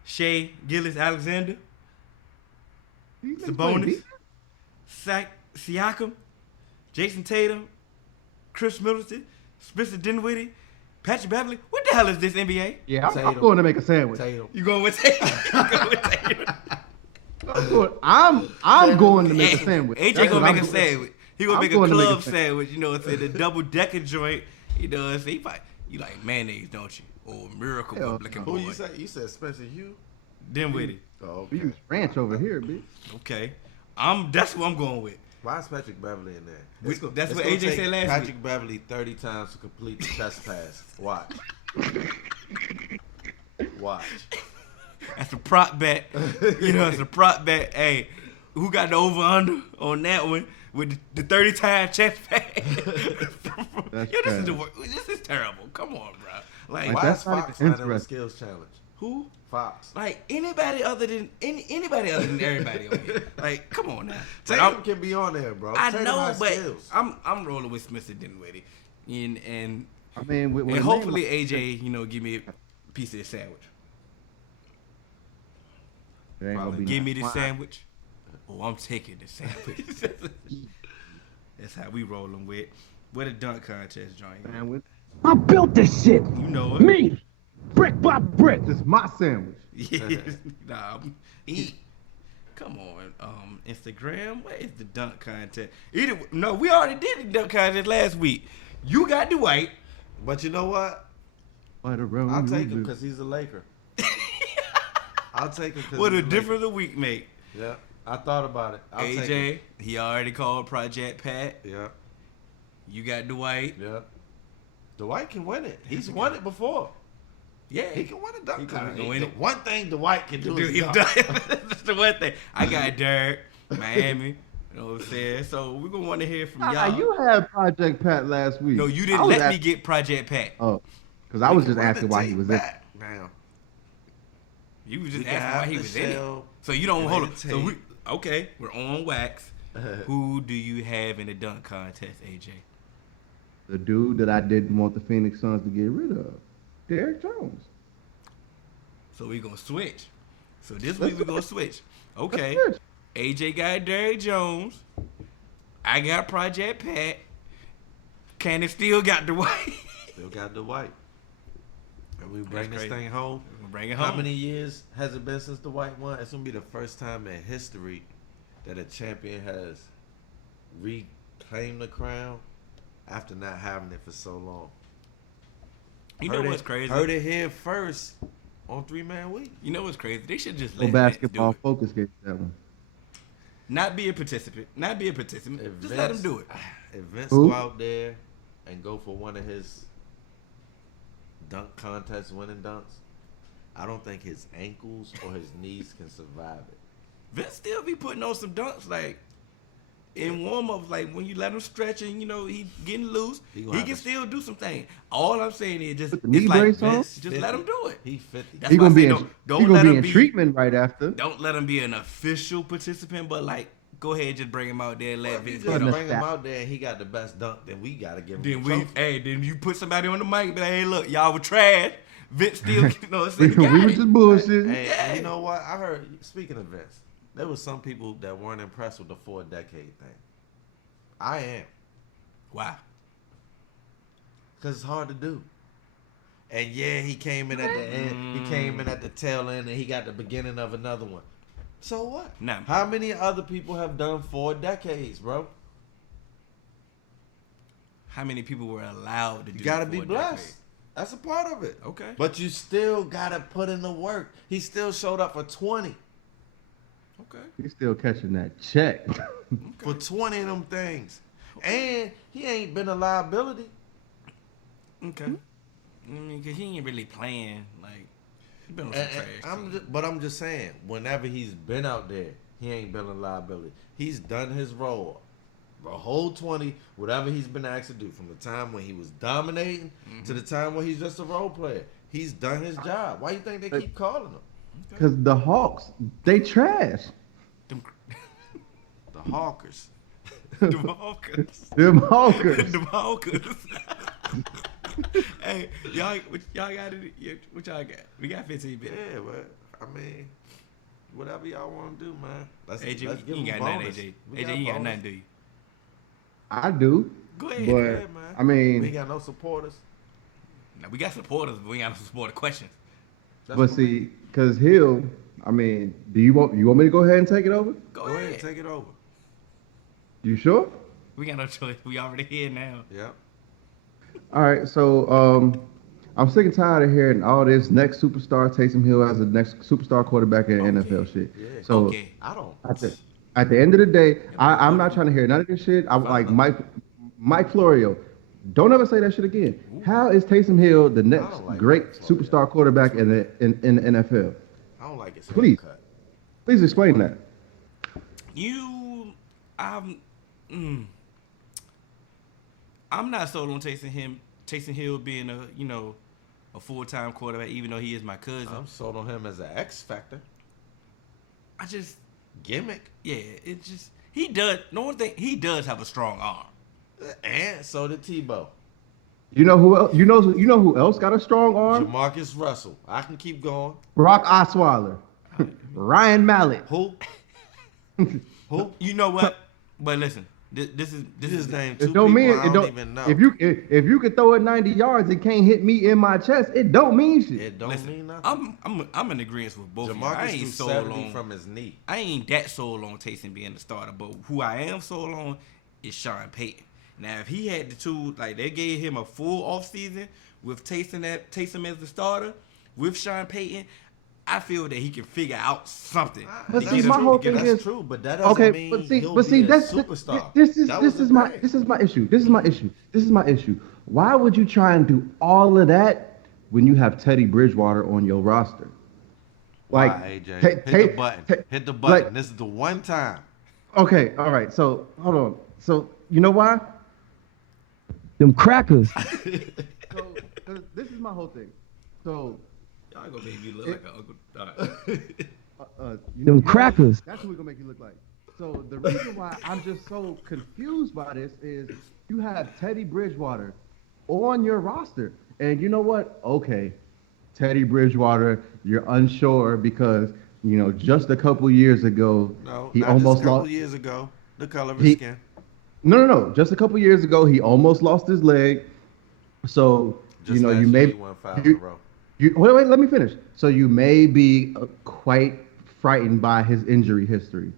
Shea Gillis Alexander, Sabonis, Siakam, Jason Tatum, Chris Middleton, Spencer Dinwiddie, Patrick Beverly. What the hell is this NBA? Yeah, I'm Tatum. going to make a sandwich. Tatum. You going with Tatum? You going with Tatum? I'm going to make a sandwich. AJ That's gonna what make I'm a doing. sandwich. He gonna I'm make a going to make a club sandwich. sandwich. You know what I'm saying? The double decker joint. You know what I'm saying? You like mayonnaise, don't you? Or Miracle Hell Whip looking Who boy. you say? You said Spencer Hugh? Dinwiddie. Oh, We okay. use ranch over here, bitch. Okay. That's what I'm going with. Why is Patrick Beverly in there? That's It's what gonna AJ take said last Patrick week. Beverly 30 times to complete the chest pass. Watch. Watch. That's a prop bet. You know, it's a prop bet. Hey, who got the over under on that one with the 30 time chest pass? That's Yo, trash. this is terrible. Come on, bro. Like Why that's is not Fox even not in the interesting. skills challenge? who? Fox. Like anybody other than anybody other than everybody on here. Like, come on now. But Tatum can be on there, bro. I Tatum know, has but skills. I'm rolling with Spencer Dinwiddie, and I mean, with hopefully AJ, give me a piece of the sandwich. There ain't gonna be Give no- me the sandwich. Oh, I'm taking the sandwich. That's how we rolling with. Where the dunk contest joint? sandwich. I built this shit. You know it. Me. Brick by brick. This is my sandwich. Yeah. Nah. Eat. Come on. Instagram. Where is the dunk contest? No, we already did the dunk contest last week. You got Dwight. But you know what? But around I'll you take him do. because he's a Laker. I'll take him because What a he's a Laker. difference a week make. Yeah, I thought about it. I'll take him. AJ, he already called Project Pat. Yeah, You got Dwight. yeah. Dwight can win it. He's won it before. Yeah. He can win a dunk He can contest. win The it. one thing Dwight can do Dude, is he's dunk. done. That's the one thing. I got Dirk, Miami. You know what I'm saying? So we're going to want to hear from y'all. You had Project Pat last week. No, you I didn't was let me ask- get Project Pat. Oh, because I was We just can run asking the why he tape was in. back now. You was just We can asking why have he the was in it. shell, So you don't play hold on. the So tape. okay, we're on wax. Who do you have in the dunk contest, AJ? The dude that I didn't want the Phoenix Suns to get rid of, Derrick Jones. So we're gonna switch. So this week we're gonna switch. Okay. Let's switch. AJ got Derrick Jones. I got Project Pat. Cannon still got Dwight. Still got Dwight. And we bring this crazy. thing home. We'll bring it home. How many years has it been since Dwight won? It's gonna be the first time in history that a champion has reclaimed the crown after not having it for so long. You know what's crazy? Heard it here first on 3-Man Week. You know what's crazy? They should just No let Vince basketball do it. focus gave that one. Not be a participant. Not be a participant. If Just let him Vince- do it. If Vince Who? go out there and go for one of his dunk contest winning dunks, I don't think his ankles or his knees can survive it. Vince still be putting on some dunks like in warm ups, like when you let him stretch and he getting loose, He he gonna have can to- still do some things. All I'm saying is just Put the knee it's like brace on? Vince, just let him do it. He 50. That's He why I gonna be say in. don't He let gonna be him in be treatment right after. don't let him be an official participant, but like go ahead, just bring him out there and let If you Vince just get on. bring him out there and he got the best dunk, then we gotta give him Then the trophy. then you put somebody on the mic, and be like, hey, look, y'all were trash. Vince still, we saying, was just bullshitting. Hey, Yeah. and you know what? I heard, speaking of Vince, there was some people that weren't impressed with the 4-decade thing. I am. Why? Because it's hard to do. And yeah, he came in at the end. He came in at the tail end, and he got the beginning of another one. So what? Nah. How many other people have done 4 decades, bro? How many people were allowed to do? You gotta the be 4 blessed. decades? That's a part of it. Okay. But you still gotta put in the work. He still showed up for 20. Okay. He's still catching that check. For 20 of them things. And he ain't been a liability. Okay. I mean, cause he ain't really playing. Like, he been on some trash. But I'm just saying, whenever he's been out there, he ain't been a liability. He's done his role. The whole 20, whatever he's been asked to do, from the time when he was dominating to the time when he's just a role player. He's done his job. Why you think they keep calling him? Because the Hawks, they trash. Them, The Hawkers. them Hawkers. Them Hawkers. Them Hawkers. Hey, what y'all got? What y'all got? We got 15 minutes. Yeah, but I mean, whatever y'all want to do, man. Let's AJ, give you ain't him got nothing, bonus. AJ. We AJ, got you ain't got bonus. nothing, do you? I do. Go ahead. But, Yeah, man. I mean, we ain't got no supporters. Now, we got supporters, but we ain't got no supporter questions. That's but what see, because Hill, I mean, do you want me to go ahead and take it over? Go, Go ahead. ahead, take it over. You sure? We got no choice. We already here now. Yep. All right, so I'm sick and tired of hearing all this next superstar Taysom Hill as the next superstar quarterback in NFL shit. Yeah. So Okay. I don't. at the end of the day, I'm not trying to hear none of this shit. I'm like Mike Florio. Don't ever say that shit again. How is Taysom Hill the next don't like great Mike Florio. superstar quarterback in the NFL? I don't like his Please. haircut. Please explain that. I'm not sold on Taysom Hill being a full-time quarterback, even though he is my cousin. I'm sold on him as an X factor I just, gimmick, yeah, he does. No one thing, he does have a strong arm. and so did Tebow. You know who else? You know who else got a strong arm? Jamarcus Russell. I can keep going. Brock Osweiler, Ryan Mallett. Who? Who? You know what? But listen, this is His name. It Two don't people mean I it don't don't. even know. If you could throw it 90 yards and can't hit me in my chest, it don't mean shit. It don't Listen, mean nothing. I'm in agreement with both of you. I Jamarcus ain't threw sold 70 on. from his knee. I ain't that sold on Taysom being the starter, but who I am sold on is Sean Payton. Now, if he had the two, like they gave him a full offseason with Taysom as the starter, with Sean Payton, I feel that he can figure out something. But to see, get my him- whole to get thing us- is- That's true, but that doesn't Okay, mean but see, he'll but see, be that's a superstar. this is That was the my thing. this is my issue. This is my issue. This is my issue. Why would you try and do all of that when you have Teddy Bridgewater on your roster? Like, Why, AJ? ta- Hit ta- the button. ta- Hit the button. like- This is the one time. Okay, all right. So hold on. So you know why? Them crackers. So 'cause this is my whole thing. So Y'all gonna make me look like an uncle. All right. Them crackers. That's what we're gonna make you look like. So the reason why I'm just so confused by this is you have Teddy Bridgewater on your roster, and you know what? Okay, Teddy Bridgewater, you're unsure because just a couple years ago No, he not almost just a couple lost. years ago. The color of He- his skin. No. Just a couple years ago he almost lost his leg. So Just you last year may he won 5 in a row. wait, let me finish. So you may be quite frightened by his injury history.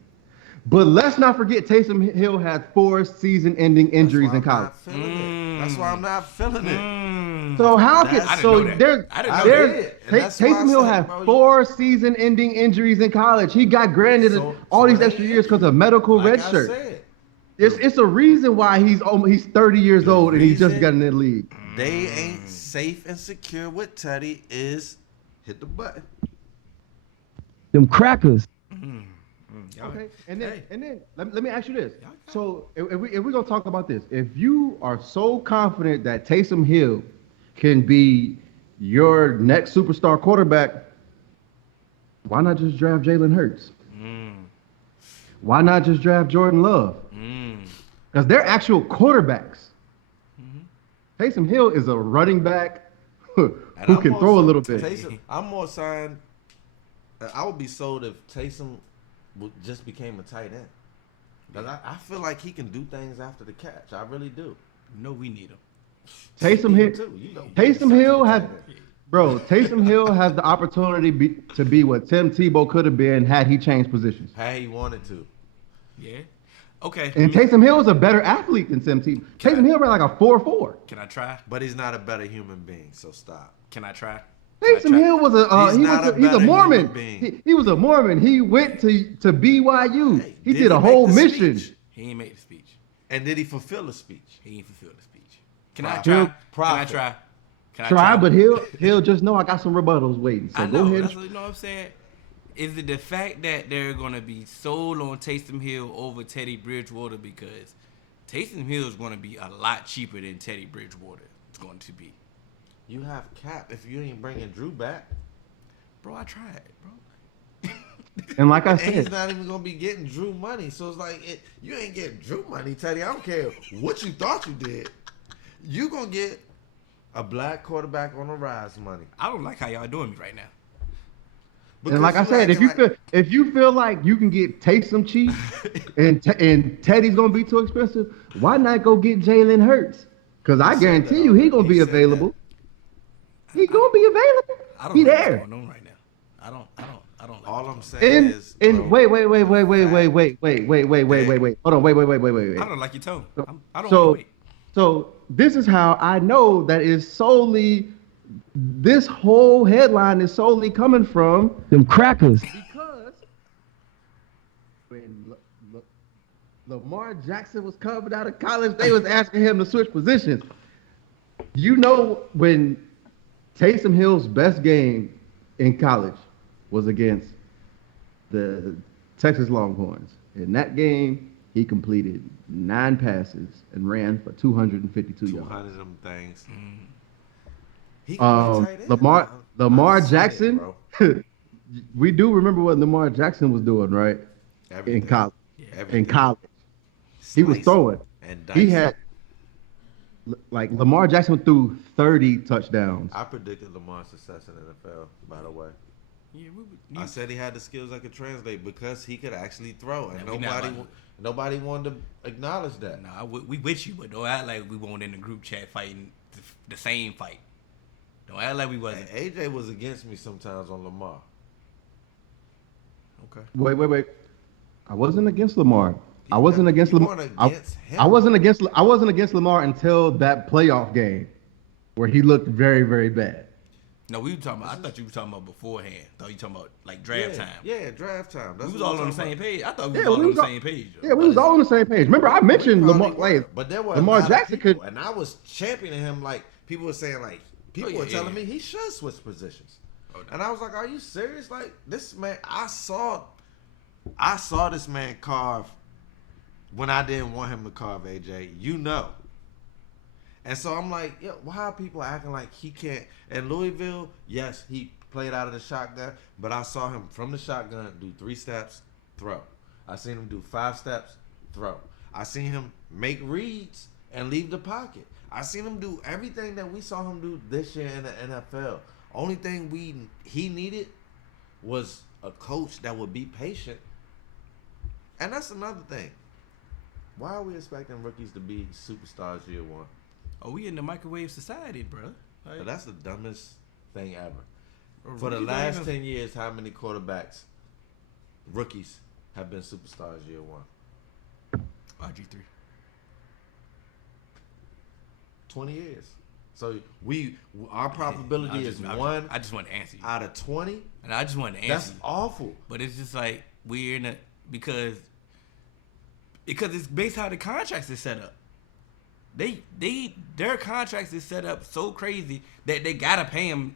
But let's not forget Taysom Hill had 4 season-ending injuries in college. That's why I'm not feeling it. So how That's- could I didn't so know that. there's I didn't know there's that. And that's why I Taysom Hill said, had bro, 4 season-ending injuries in college. He got granted all these they extra years because of medical Like red I shirt. said, It's a reason why he's 30 years old and he just reason- got in the league. they ain't safe and secure with Teddy is hit the button. Them crackers. Okay, and then Hey. let me ask you this. So if we're gonna talk about this, if you are so confident that Taysom Hill can be your next superstar quarterback, why not just draft Jalen Hurts? Why not just draft Jordan Love? Because they're actual quarterbacks. Taysom Hill is a running back who And can I'm more throw a so- little bit. Taysom, I'm more signed. I would be sold if Taysom just became a tight end. But I feel like he can do things after the catch. I really do. You know we need him. Taysom Hill, too. You know, Taysom Hill has, tight end. bro. Taysom Hill has the opportunity to be what Tim Tebow could have been had he changed positions. How he wanted to. Yeah. Okay. And Taysom Hill is a better athlete than Tim Tebow. Taysom Hill ran like a 4.4. Can I try? But he's not a better human being, so stop. Can I try? Taysom Hill was he's a Mormon. human being. He was a Mormon. He went to BYU. Hey, he did did a he whole make the mission. speech? He ain't make the speech. And did he fulfill the speech? He ain't fulfilled the speech. Can I Wow. try? Profit. Can I try? Can I Try, but he'll just know I got some rebuttals waiting. So I know. go ahead. That's what, you know what I'm saying? Is it the fact that they're going to be sold on Taysom Hill over Teddy Bridgewater because Taysom Hill is going to be a lot cheaper than Teddy Bridgewater is going to be? You have cap if you ain't bringing Drew back. Bro, I tried, bro. And like I And he's said, not even gonna be getting Drew money. So it's like you ain't getting Drew money, Teddy. I don't care what you thought you did. You gonna get a black quarterback on the rise money. I don't like how y'all doing me right now. and like I said, if you feel like you can get Taysom cheap and Teddy's gonna be too expensive, why not go get Jalen Hurts? Because I guarantee you he gonna be available. He gonna be available. I don't He know there. what's going on right now. I don't like all what's I'm going saying on. is, And bro, wait. Hold on, wait. I don't like your tone. I don't want to So, wait. so this is how I know that is solely. This whole headline is solely coming from Them crackers. because when Lamar Jackson was coming out of college, they was asking him to switch positions. You know, when Taysom Hill's best game in college was against the Texas Longhorns. In that game, he completed 9 passes and ran for 252 yards. 200 of them things. He can play tight end. Lamar I've seen it, Jackson. bro. We do remember what Lamar Jackson was doing, right? Everything. In college. Everything. In college, he was Slicing throwing. and He dicing. had like Lamar Jackson threw 30 touchdowns. I predicted Lamar's success in the NFL, by the way. Yeah, I said he had the skills that could translate because he could actually throw, and Yeah, we not like- nobody wanted to acknowledge that. Nah, we with you, but don't act like we weren't in the group chat fighting the same fight. Don't act like we wasn't. And AJ was against me sometimes on Lamar. Okay. Wait. I wasn't against Lamar. I wasn't against You Lamar. weren't against him. I wasn't against Lamar until that playoff game where he looked very, very bad. No, we were talking about. I thought you were talking about beforehand. I thought you were talking about like draft time. Yeah, draft time. That's We was what all we're on the talking same about. page. I thought we Yeah, was all we on was the all- same page. Yeah, we was all on the same page. Remember, I mentioned Probably Lamar. were, Like, but there were Lamar a lot Jackson of people, could. and I was championing him. Like people were saying, like people were telling me he should switch positions, and I was like, "Are you serious? Like this man, I saw this man carve when I didn't want him to carve AJ. You know." And so I'm like, yeah, why are people acting like he can't? In Louisville, yes, he played out of the shotgun, but I saw him from the shotgun do 3 steps, throw. I seen him do 5 steps, throw. I seen him make reads and leave the pocket. I seen him do everything that we saw him do this year in the NFL. Only thing he needed was a coach that would be patient. And that's another thing. Why are we expecting rookies to be superstars year one? Oh, we in the microwave society, bro. Like, So that's the dumbest thing ever. bro, For the rookies don't last even- 10 years, how many quarterbacks, rookies, have been superstars year one? RG3. 20 years. So our probability is 1 I just want to answer you, out of 20. and I just want to answer That's you. awful. But it's just like we're in a because it's based how the contracts is set up. Their contracts is set up so crazy that they gotta pay him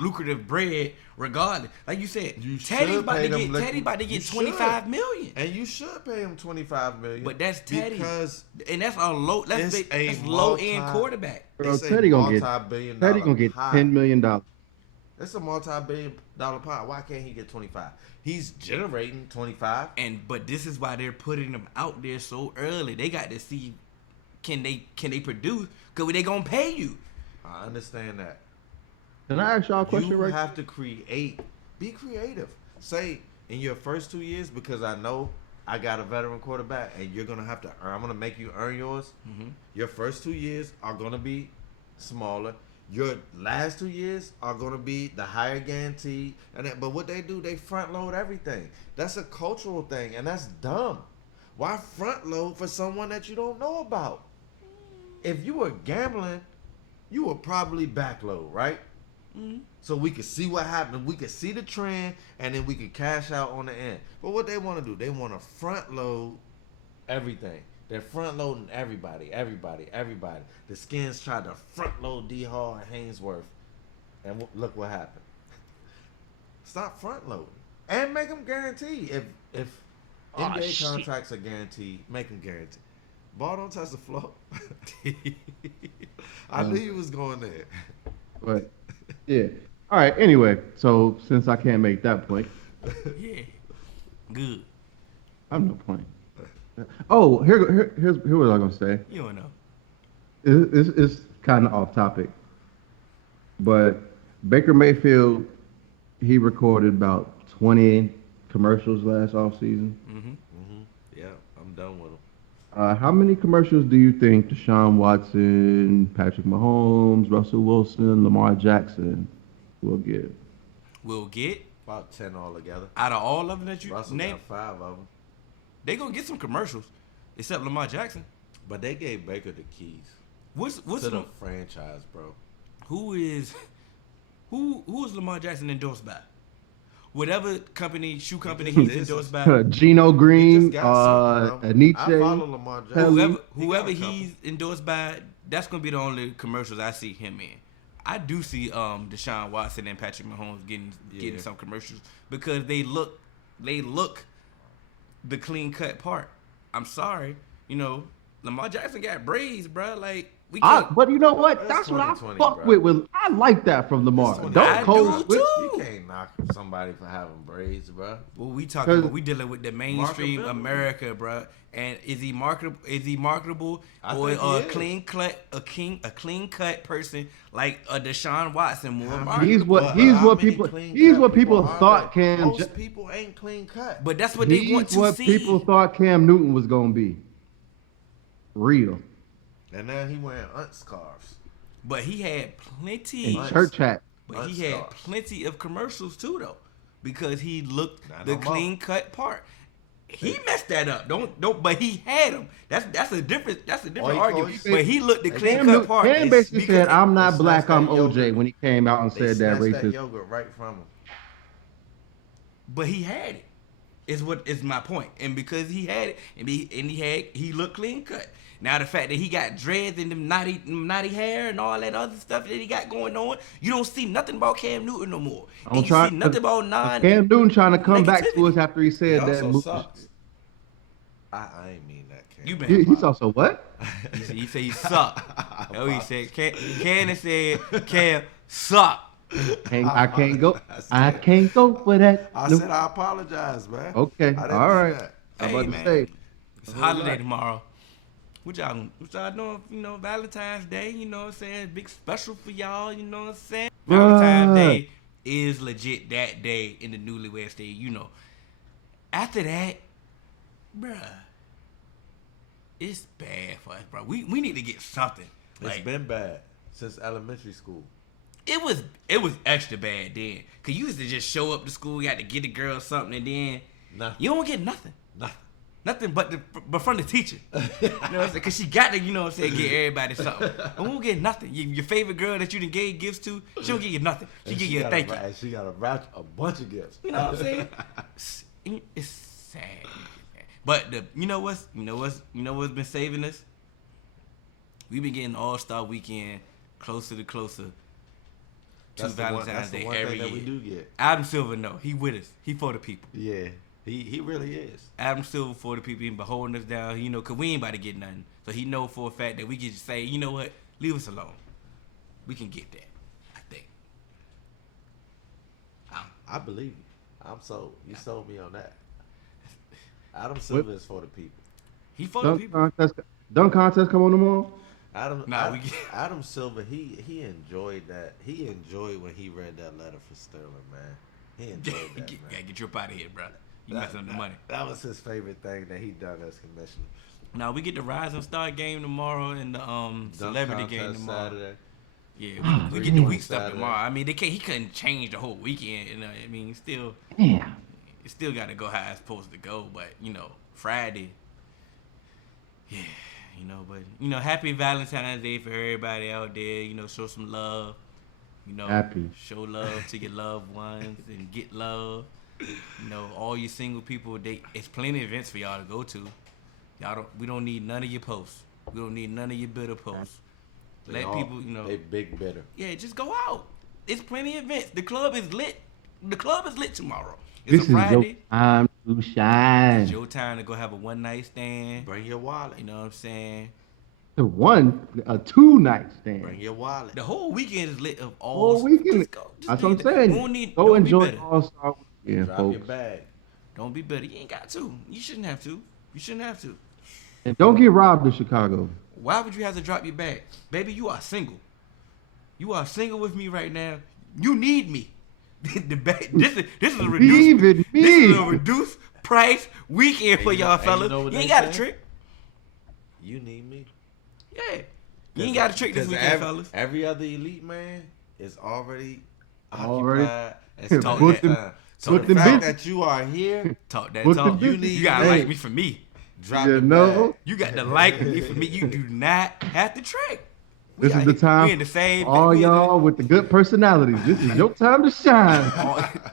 lucrative bread regardless. Like you said, You Teddy's should about pay to them get Teddy about to you get should. 25 million. And you should pay him $25 million. But that's Teddy, because and that's a low. it's That's a low end multi- quarterback. Bro, it's a Teddy gonna multi-billion get pie. $10 million. It's a multi-billion-dollar pie. Why can't he get 25? He's generating 25. But this is why they're putting them out there so early. They got to see can they produce because they gonna pay you. I understand that. Can I ask y'all a question You right have to be creative. Say in your first 2 years, because I know I got a veteran quarterback, and you're gonna have to earn. I'm gonna make you earn yours. Mm-hmm. Your first 2 years are gonna be smaller. Your last 2 years are gonna be the higher guarantee. But what they do, they front load everything. That's a cultural thing, and that's dumb. Why front load for someone that you don't know about? If you were gambling, you would probably backload, right? Mm-hmm. So we could see what happened. We could see the trend, and then we could cash out on the end. But what they want to do, they want to front load everything. They're front loading everybody. The Skins tried to front load D Hall and Hainsworth, and look what happened. Stop front loading and make them guarantee. If NBA contracts are guaranteed, make them guaranteed. Ball don't touch the floor. I knew you was going there. But yeah. All right. Anyway, so since I can't make that point, Yeah. Good. I'm no point. Oh, here's what I was gonna say. You don't know. It's kind of off topic, but Baker Mayfield, he recorded about 20 commercials last offseason. Mm-hmm. Yeah, I'm done with them. How many commercials do you think Deshaun Watson, Patrick Mahomes, Russell Wilson, Lamar Jackson will give? We'll get About 10 altogether. out of all of them that you Russell named, got 5 of them. they gonna get some commercials, except Lamar Jackson. But they gave Baker the keys What's to the franchise, bro. who is Lamar Jackson endorsed by? Whatever shoe company he's endorsed by. Geno He Green, just got something, bro. Aniche. I follow Lamar Jackson. Whoever He got a he's endorsed by, that's gonna be the only commercials I see him in. I do see Deshaun Watson and Patrick Mahomes getting some commercials because they look the clean cut part. I'm sorry, Lamar Jackson got braids, bro. Like we can't. But you know what? That's That's what I 2020, fuck bro. with. I like that from Lamar. That's Don't I code do switch. too. You can't knock somebody for having braids, bro. Well, we talking about we dealing with the mainstream Marketability. America, bro. And is he marketable, I or think he a is. clean cut person like a Deshaun Watson more How marketable? He's what How many people clean he's cut what people are thought there? Cam. Most people ain't clean cut. But that's what they want He's to what see. people thought Cam Newton was gonna be. Real. And now he wearing aunt scarves. But he had plenty. And church hat. But he had plenty of commercials too, though, because he looked Not the no more. clean cut part. He messed that up. Don't. But he had him. That's a different argument. But he looked the clean cut part. Cam basically because- said, "I'm not They black, snatched I'm that OJ" yogurt. when he came out and They said that snatched that racist. yogurt right from him. But he had it. Is my point. And because he had it, and he looked clean cut. Now the fact that he got dreads and them naughty hair and all that other stuff that he got going on, you don't see nothing about Cam Newton no more. And you see nothing about Cam Newton trying to come back to negativity. us after he He said that. also move- sucks. I ain't mean that, Cam. You been He's also what? He said he sucked. Oh, he said Cannon said Cam suck. I can't go. I can't go for that. I No. said I apologize, man. Okay, I didn't all mean right. that. I'm Hey, about to man. say. It's a holiday tomorrow. What y'all doing? Valentine's Day, you know what I'm saying? Big special for y'all, you know what I'm saying? Valentine's Day is legit that day in the newlywed stage, After that, bruh, it's bad for us, bro. We need to get something. It's been bad since elementary school. It was extra bad then. Cause you used to just show up to school, you had to get the girl something, and then Nothing. you don't get nothing. Nothing. Nothing but from the teacher. You know what I'm saying? Cause she got to, get everybody something. And we won't get nothing. Your favorite girl that you done gave gifts to, she don't give you nothing. She give you a thank you. And she got a bunch of gifts. You know what I'm saying? It's sad. But you know what's been saving us? We've been getting All-Star Weekend closer to That's the one- Valentine's that's the Day one every thing that year. we do get. Adam Silver, no, he with us. He for the people. Yeah, he really is. Adam Silver for the people, he been holding us down, cause we ain't about to get nothing. So he know for a fact that we can just say, you know what, leave us alone. We can get that, I think. I believe you. I'm sold. You sold me on that. Adam Silver is for the people. He for the people. Dunk contest come on tomorrow? Adam Silver, he enjoyed that. He enjoyed when he read that letter for Sterling, man. He enjoyed that, man. Get you up out of here, bro. You messing up the money. That was his favorite thing that he done as commissioner. Now we get the Rising Star game tomorrow and the celebrity game tomorrow. Saturday. Yeah, we get the week stuff tomorrow. I mean, he couldn't change the whole weekend. You know, I mean, it still got to go how it's supposed to go. But Friday, yeah, but happy Valentine's Day for everybody out there. Show some love. Happy. Show love to your loved ones and get love. All you single people, it's plenty of events for y'all to go to. We don't need none of your posts. We don't need none of your bitter posts. Let people, They big bitter. Yeah, just go out. It's plenty of events. The club is lit. The club is lit tomorrow. This It's a Friday. is your time to shine. It's your time to go have a one night stand. Bring your wallet. You know what I'm saying? A 2-night stand. Bring your wallet. The whole weekend is lit of all. Whole weekend. Just go. That's what I'm saying. Go don't enjoy be bitter. All-Star Weekend, Drop folks. your bag. Don't be bitter. You ain't got to. You shouldn't have to. You shouldn't have to. And don't get robbed in Chicago. Why would you have to drop your bag? Baby, you are single. You are single with me right now. You need me. This is a reduced price weekend for y'all fellas. You ain't got a trick. You need me. Yeah. You ain't got a trick this weekend, fellas. Every other elite man is already Already. occupied. And Talk booked that time. So booked the them fact bitches. that you are here, Talk that Booked talk. them You bitches. gotta Hey. like me for me. drop You the know? bag. You got to like me for me. You do not have to trick. This is the time. We in the same. All y'all with the good personalities. This is your time to shine.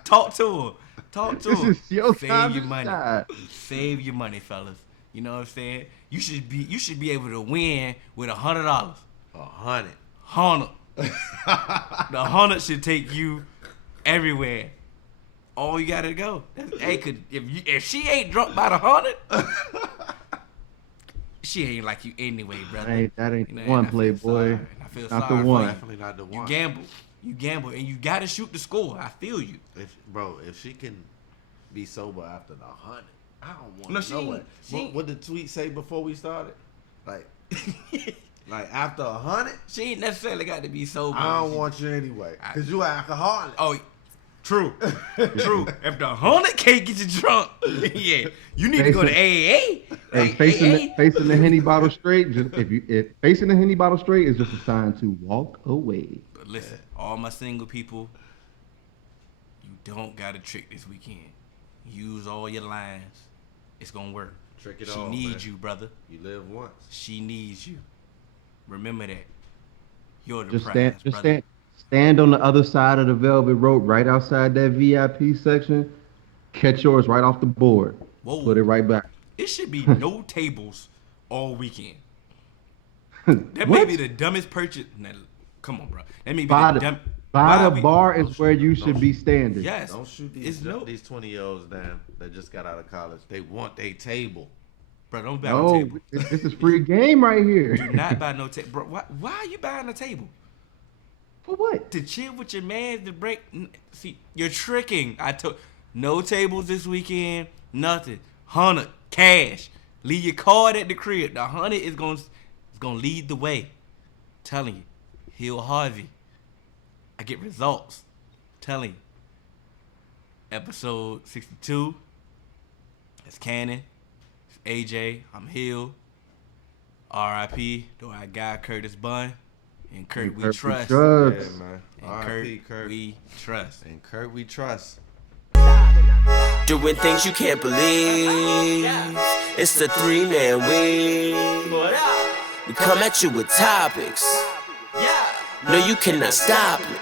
Talk to him. Talk to This him. is your Save time your to money. shine. Save your money, fellas. You know what I'm saying? You should be able to win with $100. 100. 100. The 100 should take you everywhere. All you gotta go. Hey, if she ain't drunk by the 100, she ain't like you anyway, brother. That ain't You know, the one, and I feel Playboy. sorry. I feel Not sorry the for one. you. Definitely not the one. You gamble, and you gotta shoot the score. I feel you. If she can be sober after the 100, I don't want No, to she know ain't- it. What did the tweet say before we started? Like, like after 100, She ain't necessarily got to be sober. I don't want you anyway, cause you an alcoholic. Oh, true, true. If the 100 can't get you drunk, yeah, you need to go to AA. Hey, facing the Henny bottle straight. If facing the Henny bottle straight is just a sign to walk away. But listen, all my single people, you don't got to trick this weekend. Use all your lines. It's gonna work. Trick it She all, needs man. you, brother. You live once. She needs you. Remember that. You're the Just prize, brother. stand on the other side of the velvet rope, right outside that VIP section. Catch yours right off the board. Whoa. Put it right back. It should be no tables all weekend. That may What? be the dumbest purchase. Nah, come on, bro. That may be By the the, dumb. by why the we- bar is where you should be standing. Yes. Don't shoot It's these 20-year-olds down that just got out of college. They want their table. Bro, don't buy no No, table. this is free game right here. Do not buy no table. Bro, why are you buying a table? For what? To chill with your man, to break. See, you're tricking. I told no tables this weekend. Nothing. 100 cash. Leave your card at the crib. The 100 is gonna lead the way. Telling you, Hill Harvey. I get results. Telling you. Episode 62. It's Cannon. It's AJ. I'm Hill. R.I.P. though I got Curtis Bunn. And Curt, we trust. Yeah, Drugs. man. And R.I.P. Curt. we trust. And Curt, we trust. Doing things you can't believe. It's the 3-man week. We come at you with topics. No, you cannot stop it.